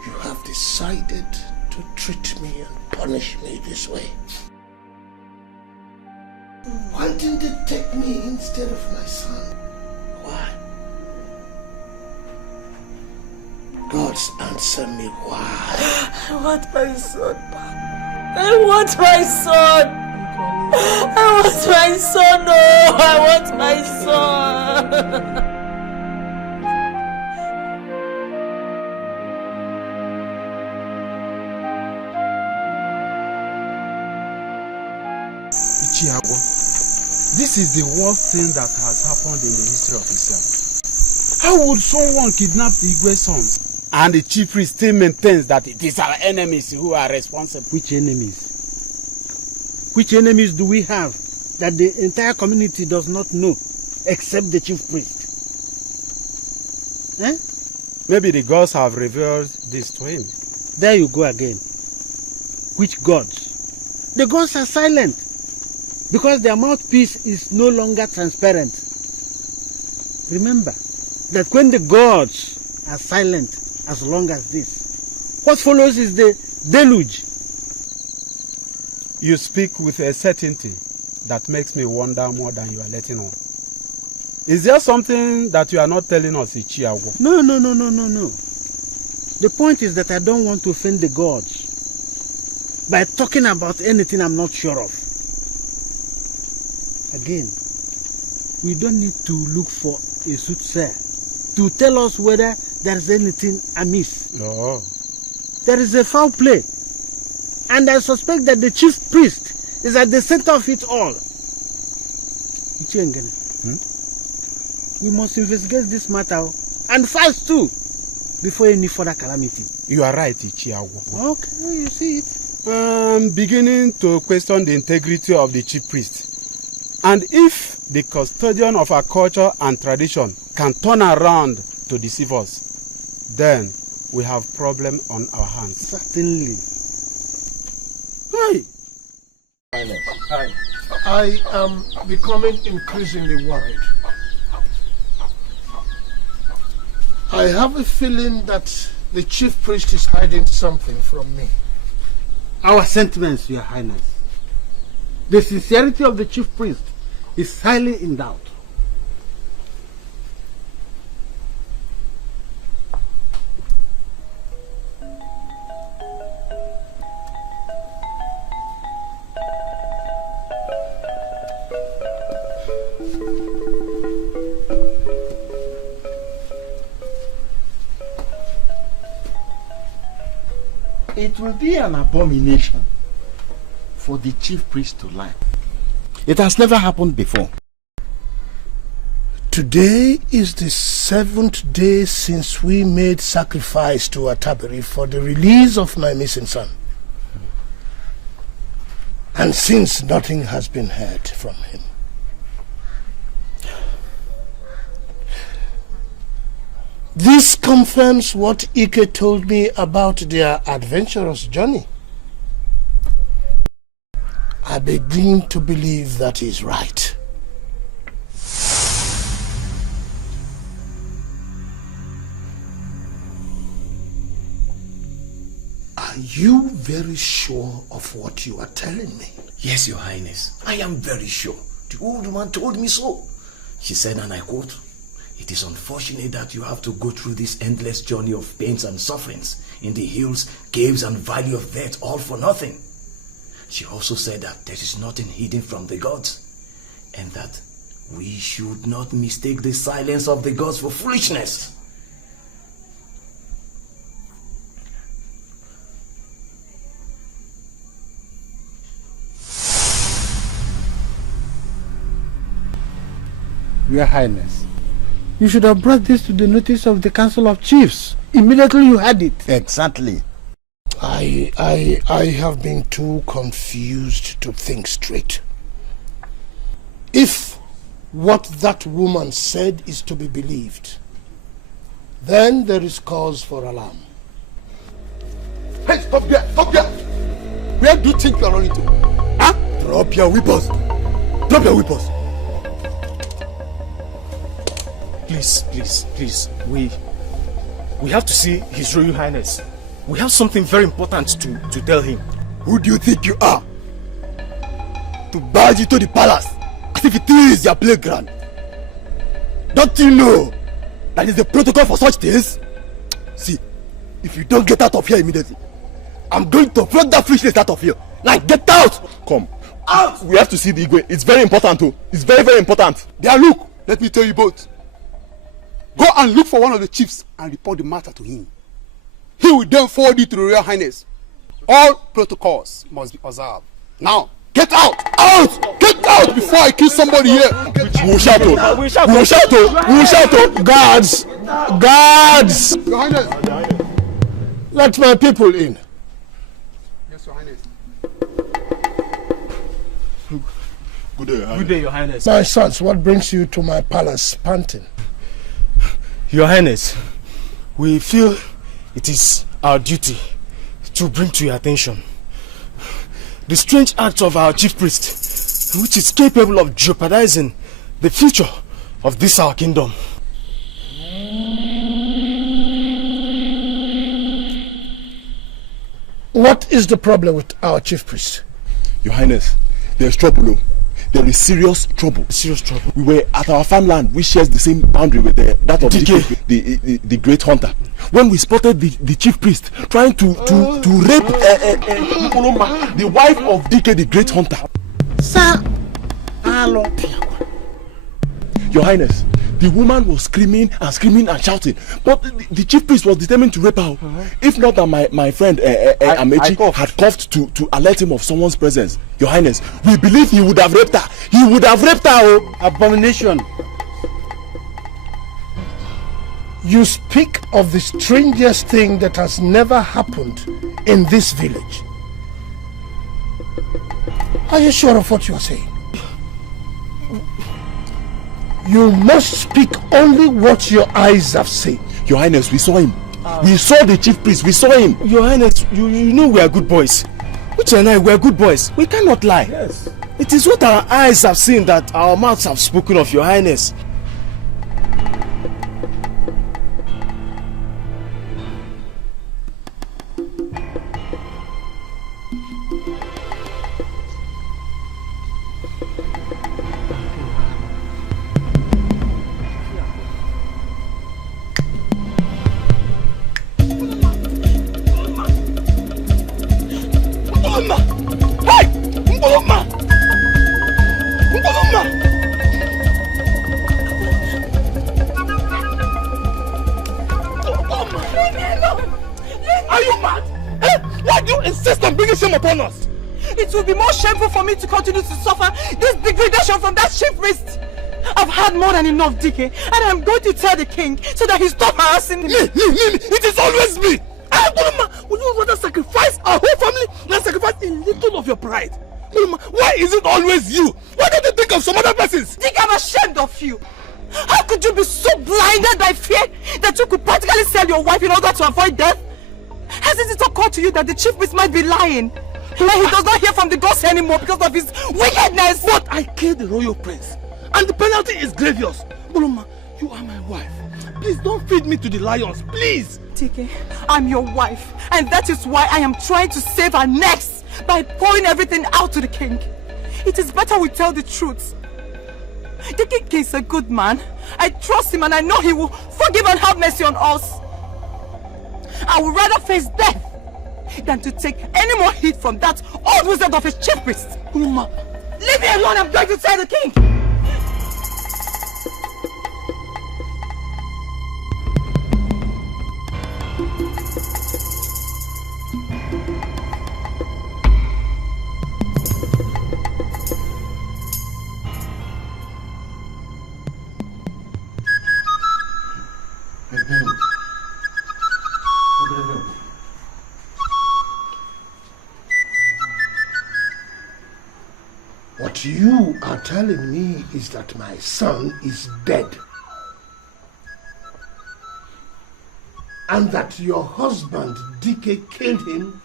you have decided to treat me and punish me this way? Why didn't they take me instead of my son? Why? Gods, answer me why. I want my son back. I want my son. I want my son. Oh, I want my son. Chiago, this is the worst thing that has happened in the history of Islam. How would someone kidnap the Igwe sons? And the chief priest still maintains that it is our enemies who are responsible. Which enemies? Which enemies do we have that the entire community does not know except the chief priest? Eh? Maybe the gods have revealed this to him. There you go again. Which gods? The gods are silent because their mouthpiece is no longer transparent. Remember that when the gods are silent as long as this, what follows is the deluge. You speak with a certainty that makes me wonder more than you are letting on. Is there something that you are not telling us, Ichiago? No. The point is that I don't want to offend the gods by talking about anything I'm not sure of. Again, we don't need to look for a soothsayer to tell us whether there's anything amiss. No. There is a foul play, and I suspect that the chief priest is at the center of it all. We must investigate this matter, and fast too, before any further calamity. You are right, Ichiago. Okay, you see it. I'm beginning to question the integrity of the chief priest. And if the custodian of our culture and tradition can turn around to deceive us, then we have problem on our hands. Certainly. Hi. I am becoming increasingly worried. I have a feeling that the chief priest is hiding something from me. Our sentiments, Your Highness. The sincerity of the chief priest is highly in doubt. It will be an abomination for the chief priest to lie. It has never happened before. Today is the 7th day since we made sacrifice to Atabiri for the release of my missing son. And since nothing has been heard from him. This confirms what Ike told me about their adventurous journey. I begin to believe that he's right. Are you very sure of what you are telling me? Yes, Your Highness. I am very sure. The old woman told me so. She said, and I quote, "It is unfortunate that you have to go through this endless journey of pains and sufferings in the hills, caves, and valley of death, all for nothing." She also said that there is nothing hidden from the gods, and that we should not mistake the silence of the gods for foolishness. Your Highness, you should have brought this to the notice of the Council of Chiefs immediately you had it. Exactly. I have been too confused to think straight. If what that woman said is to be believed, then there is cause for alarm. Hey, stop there! Stop there! Where do you think you are running to? Huh? Drop your weapons! Drop your weapons! Please. We have to see His Royal Highness. We have something very important to tell him. Who do you think you are? To barge into the palace as if it is your playground. Don't you know that is the protocol for such things? See, if you don't get out of here immediately, I'm going to flog that foolishness out of here. Like, get out! Come. Out! We have to see the Igwe. It's very important too. It's very, very important. There, look, let me tell you both. Go and look for one of the chiefs and report the matter to him. He will then forward it to the Royal Highness. All protocols must be observed. Now, get out! Out! Get out before I kill somebody here! We'll shout to! We'll shout to! We'll shout to! Guards! Guards! Your Highness! Let my people in. Yes, Your Highness. Good day, Your Highness. Good day, Your Highness. My sons, what brings you to my palace panting? Your Highness, we feel it is our duty to bring to your attention the strange acts of our chief priest, which is capable of jeopardizing the future of this our kingdom. What is the problem with our chief priest? Your Highness, there's trouble. There is serious trouble. Serious trouble. We were at our farmland, which shares the same boundary with that of Dikeh, the great hunter. When we spotted the chief priest trying to rape the wife of Dikeh, the great hunter. Sir, Your Highness, the woman was screaming and shouting, but the chief priest was determined to rape her. If not that my friend Amechi had coughed to alert him of someone's presence, Your Highness, we believe he would have raped her. He would have raped her. Abomination. You speak of the strangest thing that has never happened in this village. Are you sure of what you are saying? You must speak only what your eyes have seen. Your Highness, we saw him. We saw the chief priest. We saw him. Your Highness, you know we are good boys. Uche and I, we are good boys. We cannot lie. Yes. It is what our eyes have seen that our mouths have spoken of, Your Highness. For me to continue to suffer this degradation from that chief priest. I've had more than enough, Dikeh, and I'm going to tell the king so that he stop harassing me. It is always me. Would you rather sacrifice our whole family than sacrifice a little of your pride? Why is it always you? Why don't you think of some other persons? Dikeh, I'm ashamed of you. How could you be so blinded by fear that you could practically sell your wife in order to avoid death? Hasn't it occurred to you that the chief priest might be lying? He does not hear from the gods anymore because of his wickedness. But I killed the royal prince, and the penalty is grievous. Boloma, you are my wife. Please don't feed me to the lions, please. Dikeh, I'm your wife, and that is why I am trying to save our necks by pouring everything out to the king. It is better we tell the truth. The king is a good man. I trust him, and I know he will forgive and have mercy on us. I would rather face death than to take any more heat from that old wizard of his chief priest. Uma, leave me alone, I'm going to tell the king. What you are telling me is that my son is dead. And that your husband, Dikeh, killed him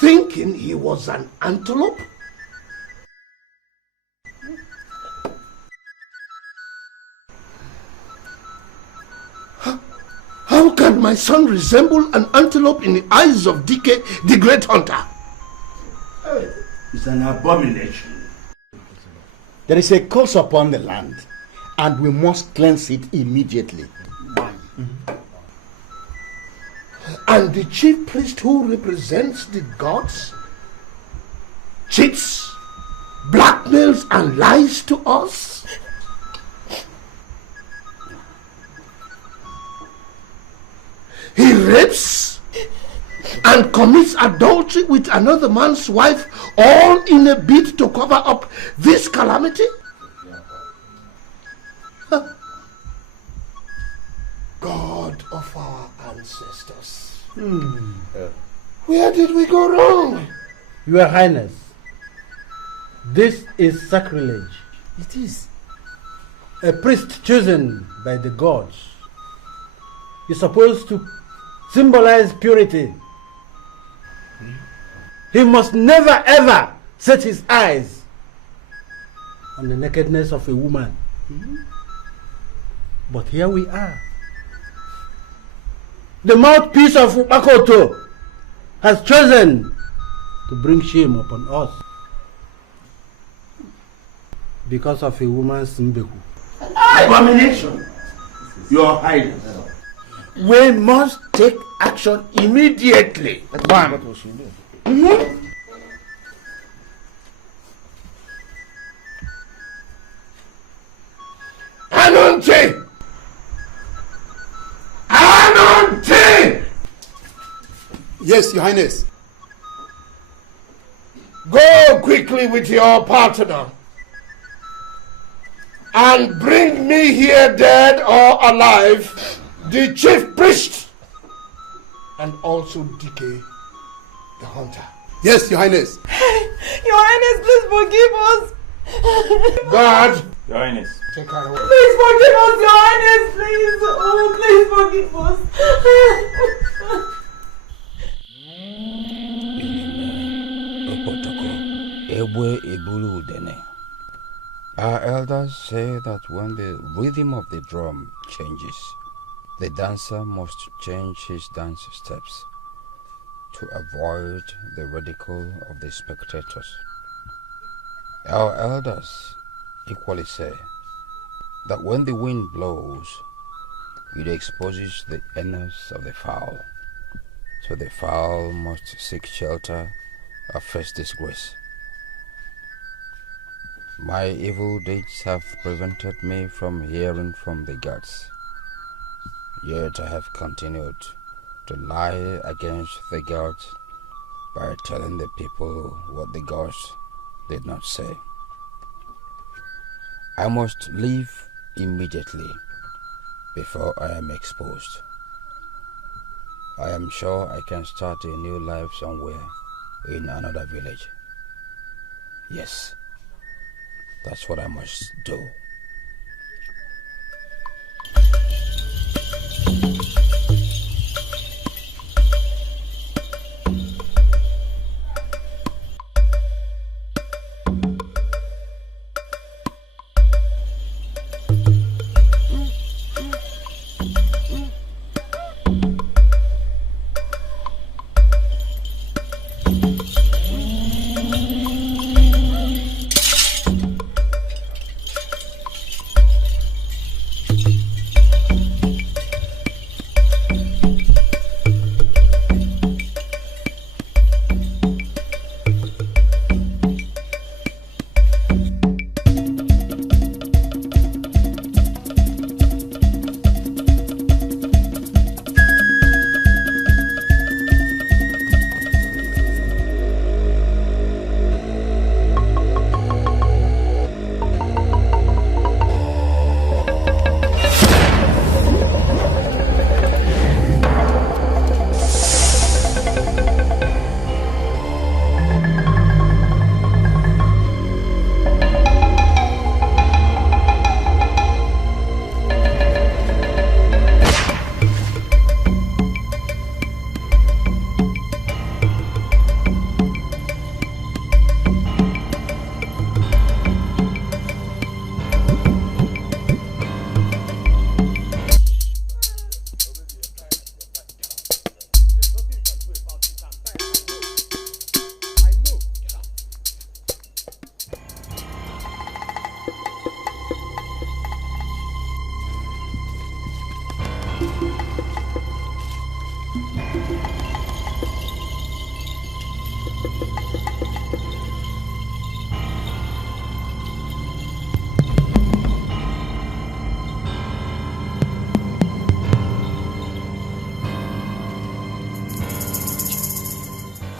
thinking he was an antelope? How can my son resemble an antelope in the eyes of Dikeh, the great hunter? It's an abomination. There is a curse upon the land, and we must cleanse it immediately. And the chief priest who represents the gods cheats, blackmails, and lies to us? He rapes and commits adultery with another man's wife, all in a bid to cover up this calamity? God of our ancestors. Where did we go wrong? Your Highness, this is sacrilege. It is. A priest chosen by the gods is supposed to symbolize purity. He must never ever set his eyes on the nakedness of a woman. But here we are. The mouthpiece of Upakoto has chosen to bring shame upon us because of a woman's mbeku. Abomination, Your Highness. We must take action immediately. Anante! Anante! Yes, Your Highness. Go quickly with your partner and bring me here, dead or alive, the chief priest, and also Dikeh, the hunter. Yes, Your Highness. Your Highness, please forgive us. God. Your Highness. Take her away. Please forgive us, Your Highness, please. Oh, please forgive us. Our elders say that when the rhythm of the drum changes, the dancer must change his dance steps to avoid the ridicule of the spectators. Our elders equally say that when the wind blows, it exposes the anus of the fowl, so the fowl must seek shelter or face disgrace. My evil deeds have prevented me from hearing from the gods, yet I have continued to lie against the gods by telling the people what the gods did not say. I must leave immediately before I am exposed. I am sure I can start a new life somewhere in another village. Yes, that's what I must do.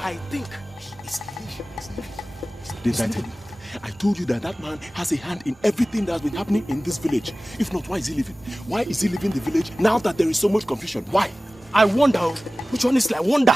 I think it's leaving. I told you that that man has a hand in everything that's been happening in this village. If not, why is he leaving? Why is he leaving the village now that there is so much confusion? Why? I wonder. Which one is I wonder.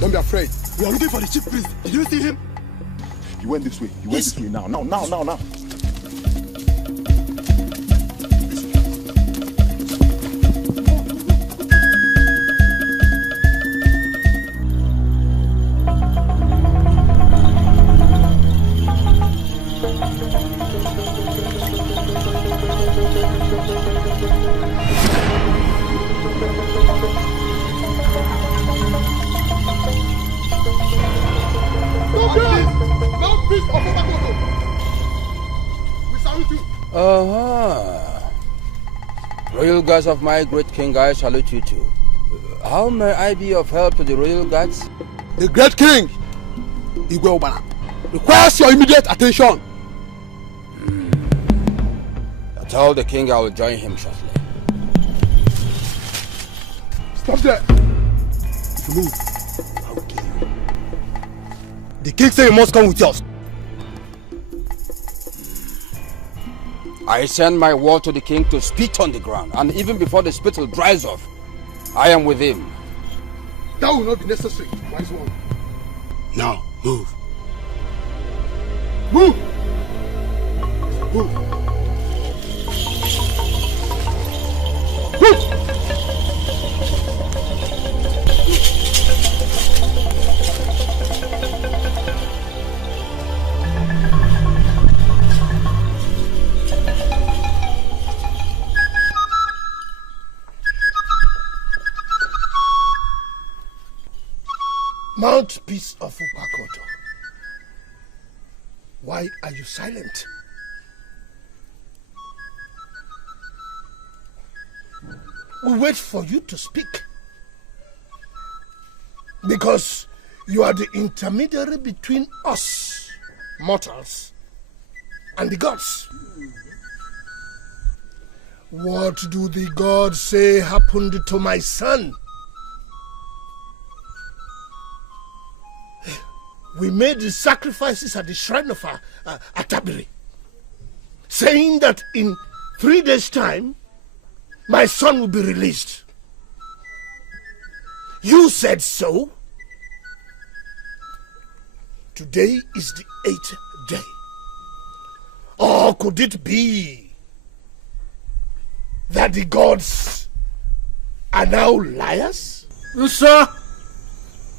Don't be afraid. We are looking for the chief priest. Did you see him? He went this way. He went this way now. Now. Royal guards of my great king, I salute you too. How may I be of help to the royal guards? The great king, Igwe Obana, requires your immediate attention. I tell the king I will join him shortly. Stop there. If you move, I will kill you. The king said you must come with us. I send my word to the king to spit on the ground, and even before the spittle dries off, I am with him. That will not be necessary, wise one. Now, move. Move! Move! Move! Mouthpiece of Upakoto, why are you silent? We wait for you to speak. Because you are the intermediary between us, mortals, and the gods. What do the gods say happened to my son? We made the sacrifices at the shrine of Atabiri, saying that in 3 days' time, my son will be released. You said so. Today is the 8th day. Or could it be that the gods are now liars? Sir,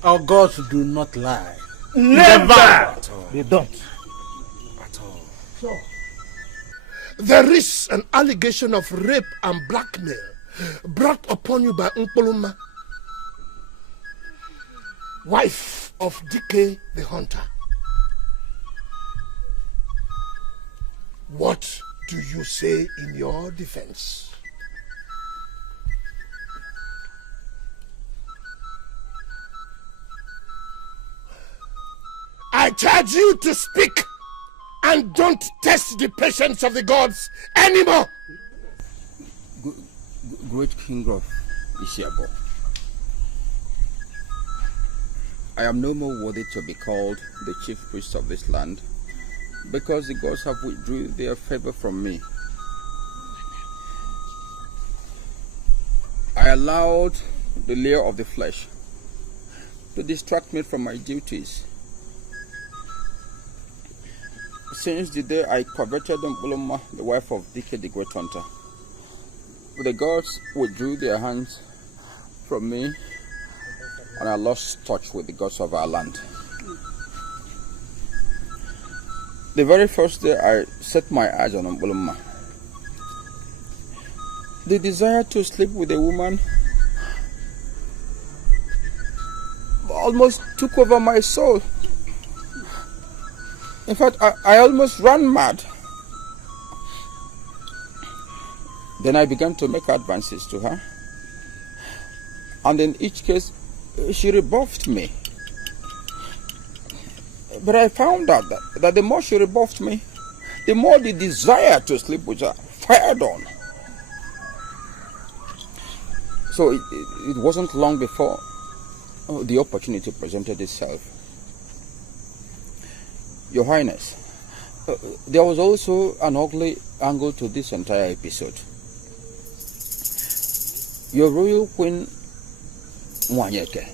our gods do not lie. Never! They don't. So, there is an allegation of rape and blackmail brought upon you by Mpoluma, wife of Dikeh the hunter. What do you say in your defense? I charge you to speak and don't test the patience of the gods anymore. Great King of Isiabo, I am no more worthy to be called the chief priest of this land because the gods have withdrawn their favor from me. I allowed the lure of the flesh to distract me from my duties. Since the day I coveted Mpoluma, the wife of Dikeh the Great Hunter, the gods withdrew their hands from me and I lost touch with the gods of our land. The very first day I set my eyes on Mpoluma, the desire to sleep with a woman almost took over my soul. In fact, I almost ran mad. Then I began to make advances to her. And in each case, she rebuffed me. But I found out that the more she rebuffed me, the more the desire to sleep with her fired on. So it wasn't long before the opportunity presented itself. Your Highness, there was also an ugly angle to this entire episode. Your Royal Queen Mwanyeke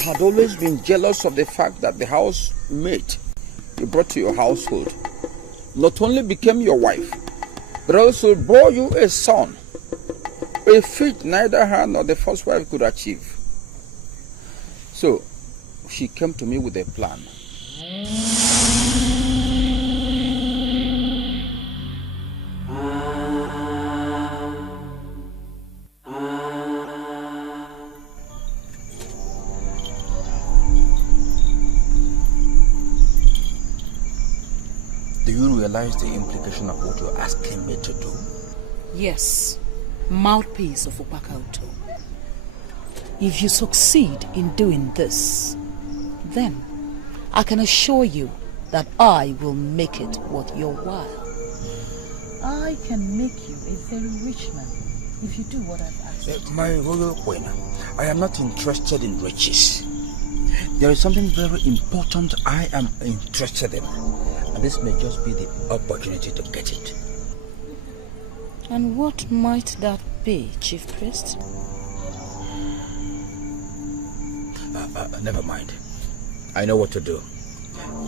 had always been jealous of the fact that the housemate you brought to your household not only became your wife, but also bore you a son, a feat neither her nor the first wife could achieve. So she came to me with a plan. Do you realize the implication of what you're asking me to do? Yes, mouthpiece of Upakauto. If you succeed in doing this, then I can assure you that I will make it worth your while. I can make you a very rich man if you do what I've asked. My royal queen, I am not interested in riches. There is something very important I am interested in. And this may just be the opportunity to get it. And what might that be, Chief Priest? Never mind. I know what to do.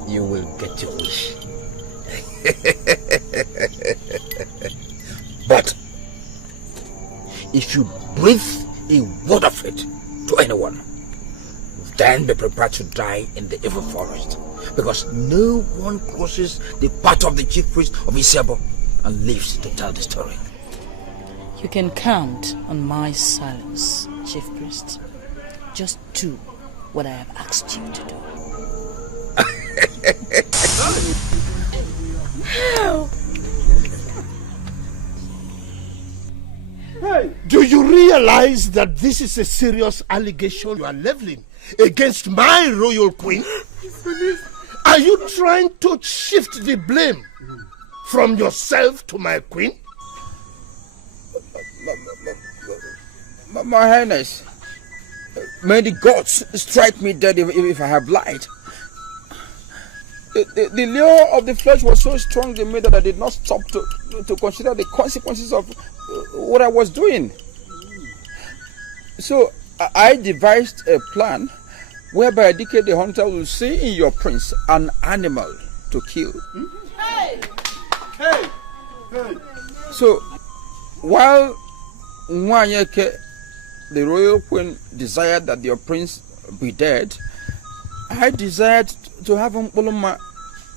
You will get your wish. But if you breathe a word of it to anyone, then be prepared to die in the evil forest. Because no one crosses the path of the chief priest of Isiabo and lives to tell the story. You can count on my silence, Chief Priest. Just do what I have asked you to do. Hey, do you realize that this is a serious allegation you are leveling against my royal queen? Are you trying to shift the blame from yourself to my queen? My Highness, may the gods strike me dead if I have lied. The lure of the flesh was so strong in me that I did not stop to consider the consequences of what I was doing. So I devised a plan whereby Dikeh the hunter will see in your prince an animal to kill. Hey! Hey! So while Nwanyeke, the royal queen, desired that your prince be dead, I desired to have Mpoloma,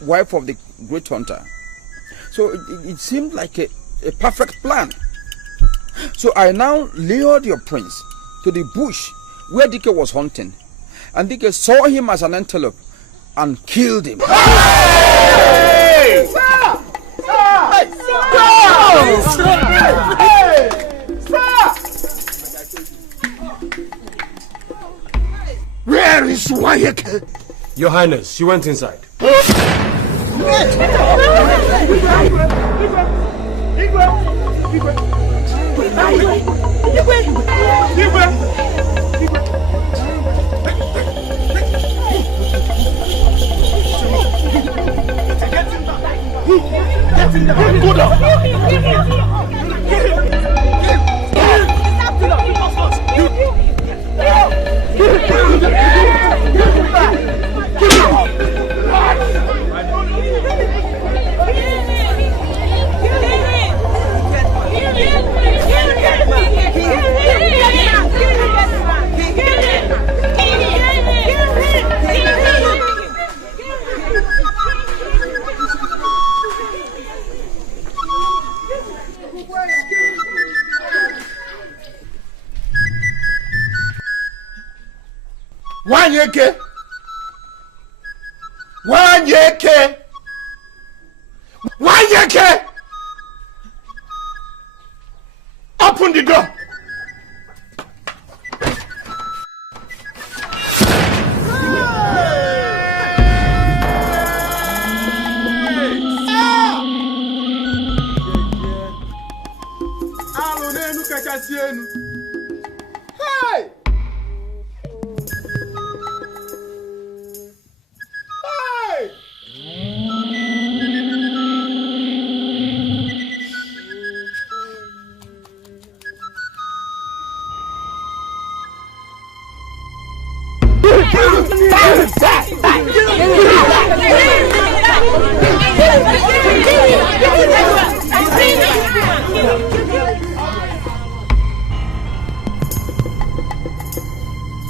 wife of the great hunter. So it seemed like a perfect plan. So I now lured your prince to the bush where Dikeh was hunting, and Dikeh saw him as an antelope and killed him. Hey! Stop! Where is Wayeke? Your Highness, she went inside. Wanyeke! Wanyeke! Wanyeke! Open the door! Hey!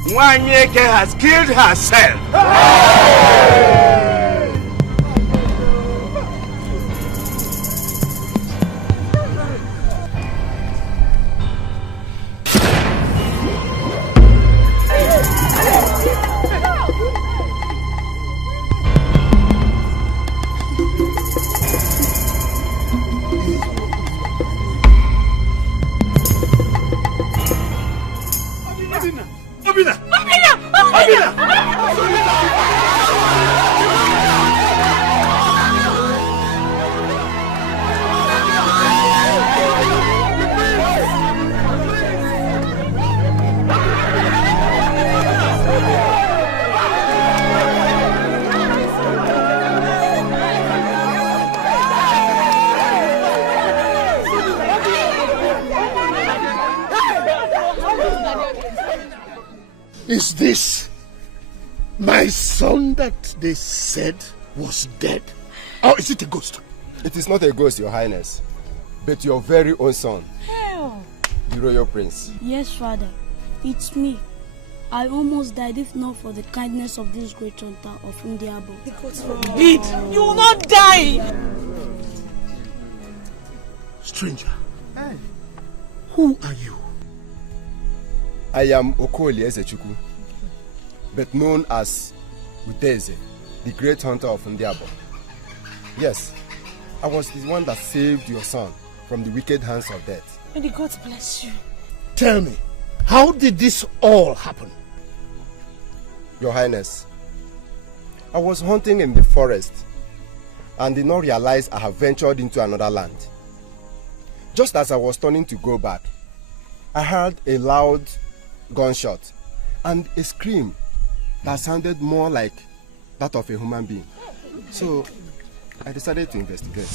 Nwanyeke has killed herself. Obina! Is this my son that they said was dead? Or is it a ghost? It is not a ghost, Your Highness, but your very own son, the royal prince. Yes, Father, it's me. I almost died if not for the kindness of this great hunter of Indiabo. Indeed, you will not die. Stranger, who are you? I am Okoli Ezechukwu, but known as Udeze, the great hunter of Ndiabo. Yes, I was the one that saved your son from the wicked hands of death. May the gods bless you. Tell me, how did this all happen? Your Highness, I was hunting in the forest and did not realize I have ventured into another land. Just as I was turning to go back, I heard a loud gunshot and a scream that sounded more like that of a human being. So I decided to investigate.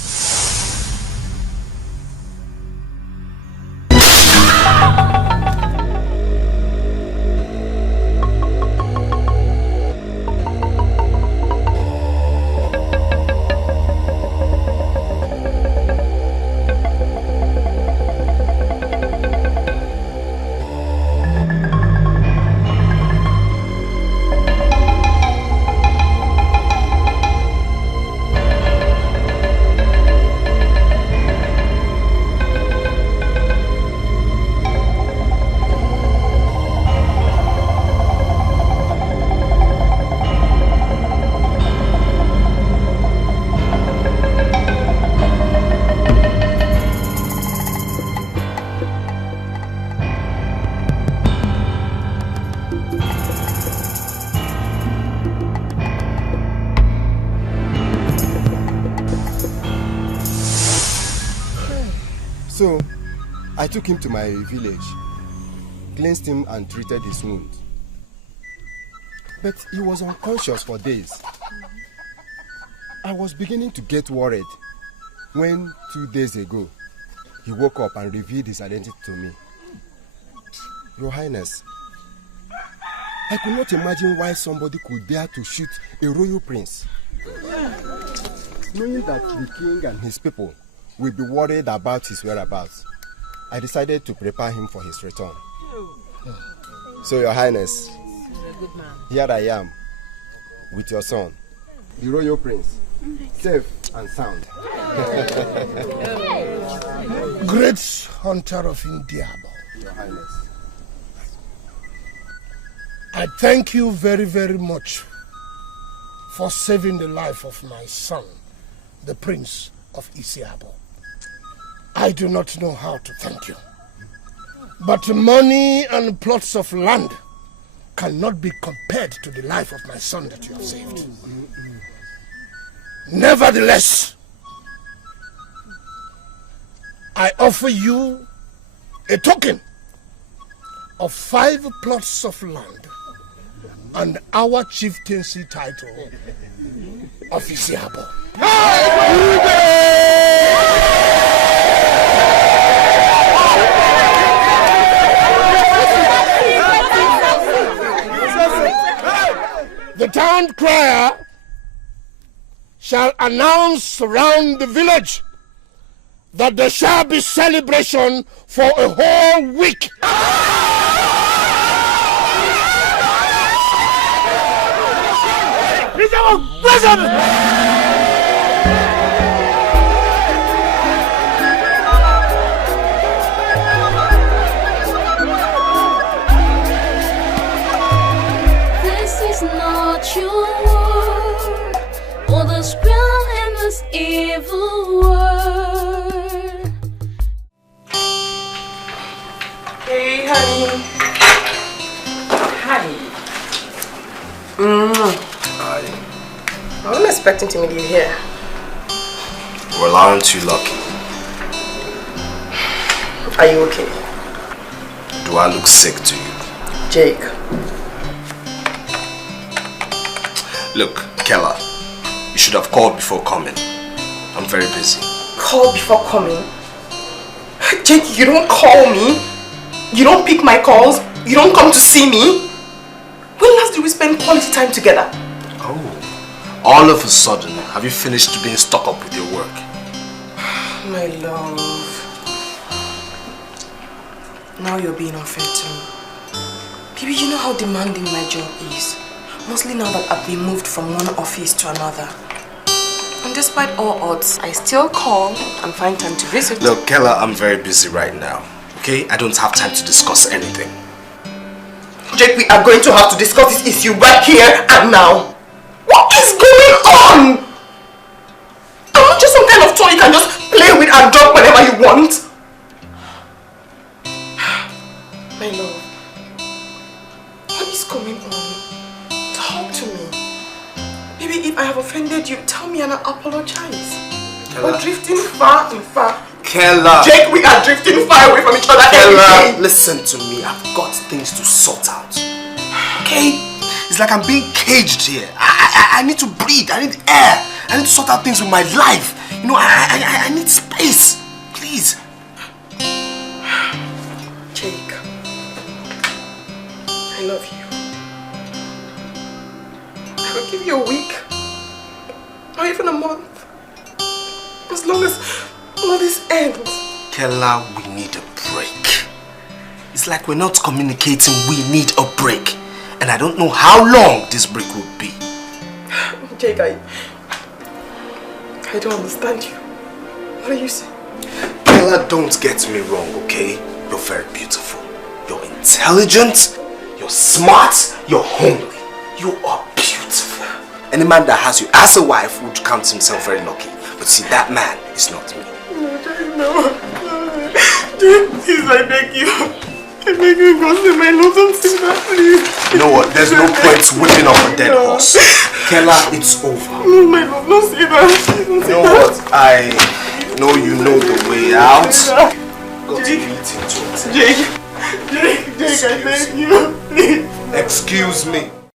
So, I took him to my village, cleansed him and treated his wound. But he was unconscious for days. I was beginning to get worried when 2 days ago, he woke up and revealed his identity to me. Your Highness, I could not imagine why somebody could dare to shoot a royal prince. Knowing that the king and his people will be worried about his whereabouts, I decided to prepare him for his return. So, Your Highness, here I am with your son, the royal prince, safe and sound. Great hunter of Indiabo. Your Highness, I thank you very, very much for saving the life of my son, the Prince of Isiabo. I do not know how to thank you. But money and plots of land cannot be compared to the life of my son that you have saved. Nevertheless, I offer you a token of 5 plots of land and our chieftaincy title of Isiabo. The town crier shall announce around the village that there shall be celebration for a whole week. This is not your world, or the spell in this evil world. Hey, honey. Hi. Hi. I wasn't expecting to meet you here. Well, aren't you lucky? Are you okay? Do I look sick to you? Jake. Look, Kella, you should have called before coming. I'm very busy. Call before coming? Jake, you don't call me. You don't pick my calls. You don't come to see me. do we spend quality time together? Oh, all of a sudden, have you finished being stuck up with your work? My love. Now you're being unfair to me. Baby, you know how demanding my job is. Mostly now that I've been moved from one office to another. And despite all odds, I still call and find time to visit. Look, Kella, I'm very busy right now. Okay? I don't have time to discuss anything. Jake, we are going to have to discuss this issue right here and now. What is going on? I'm not just some kind of toy you can just play with and drop whenever you want. My love, what is going on? Talk to me. Baby, if I have offended you, tell me and I'll apologize. Kella. We're drifting far and far. Kella! Jake, we are drifting far away from each other. Kella, listen to me. I've got things to sort out. Okay? It's like I'm being caged here. I need to breathe. I need air. I need to sort out things with my life. You know, I need space. Please. Jake, I love you. I will give you a week, or even a month, as long as all this ends. Kella, we need a break. It's like we're not communicating. We need a break. And I don't know how long this break will be. Jake, I don't understand you. What are you saying? Kella, don't get me wrong, okay? You're very beautiful. You're intelligent. You're smart. You're homely. You are beautiful. Any man that has you as a wife would count himself very lucky. But see, that man is not me. No. Jake, please, I beg you. I beg you, go see my love, don't say that, please. You know what? There's no point whipping up a dead horse. Kella, it's over. No, my love, don't say that. You know what? I know you know the way out. Got to eat into it. Jake, I beg you, please. Excuse me.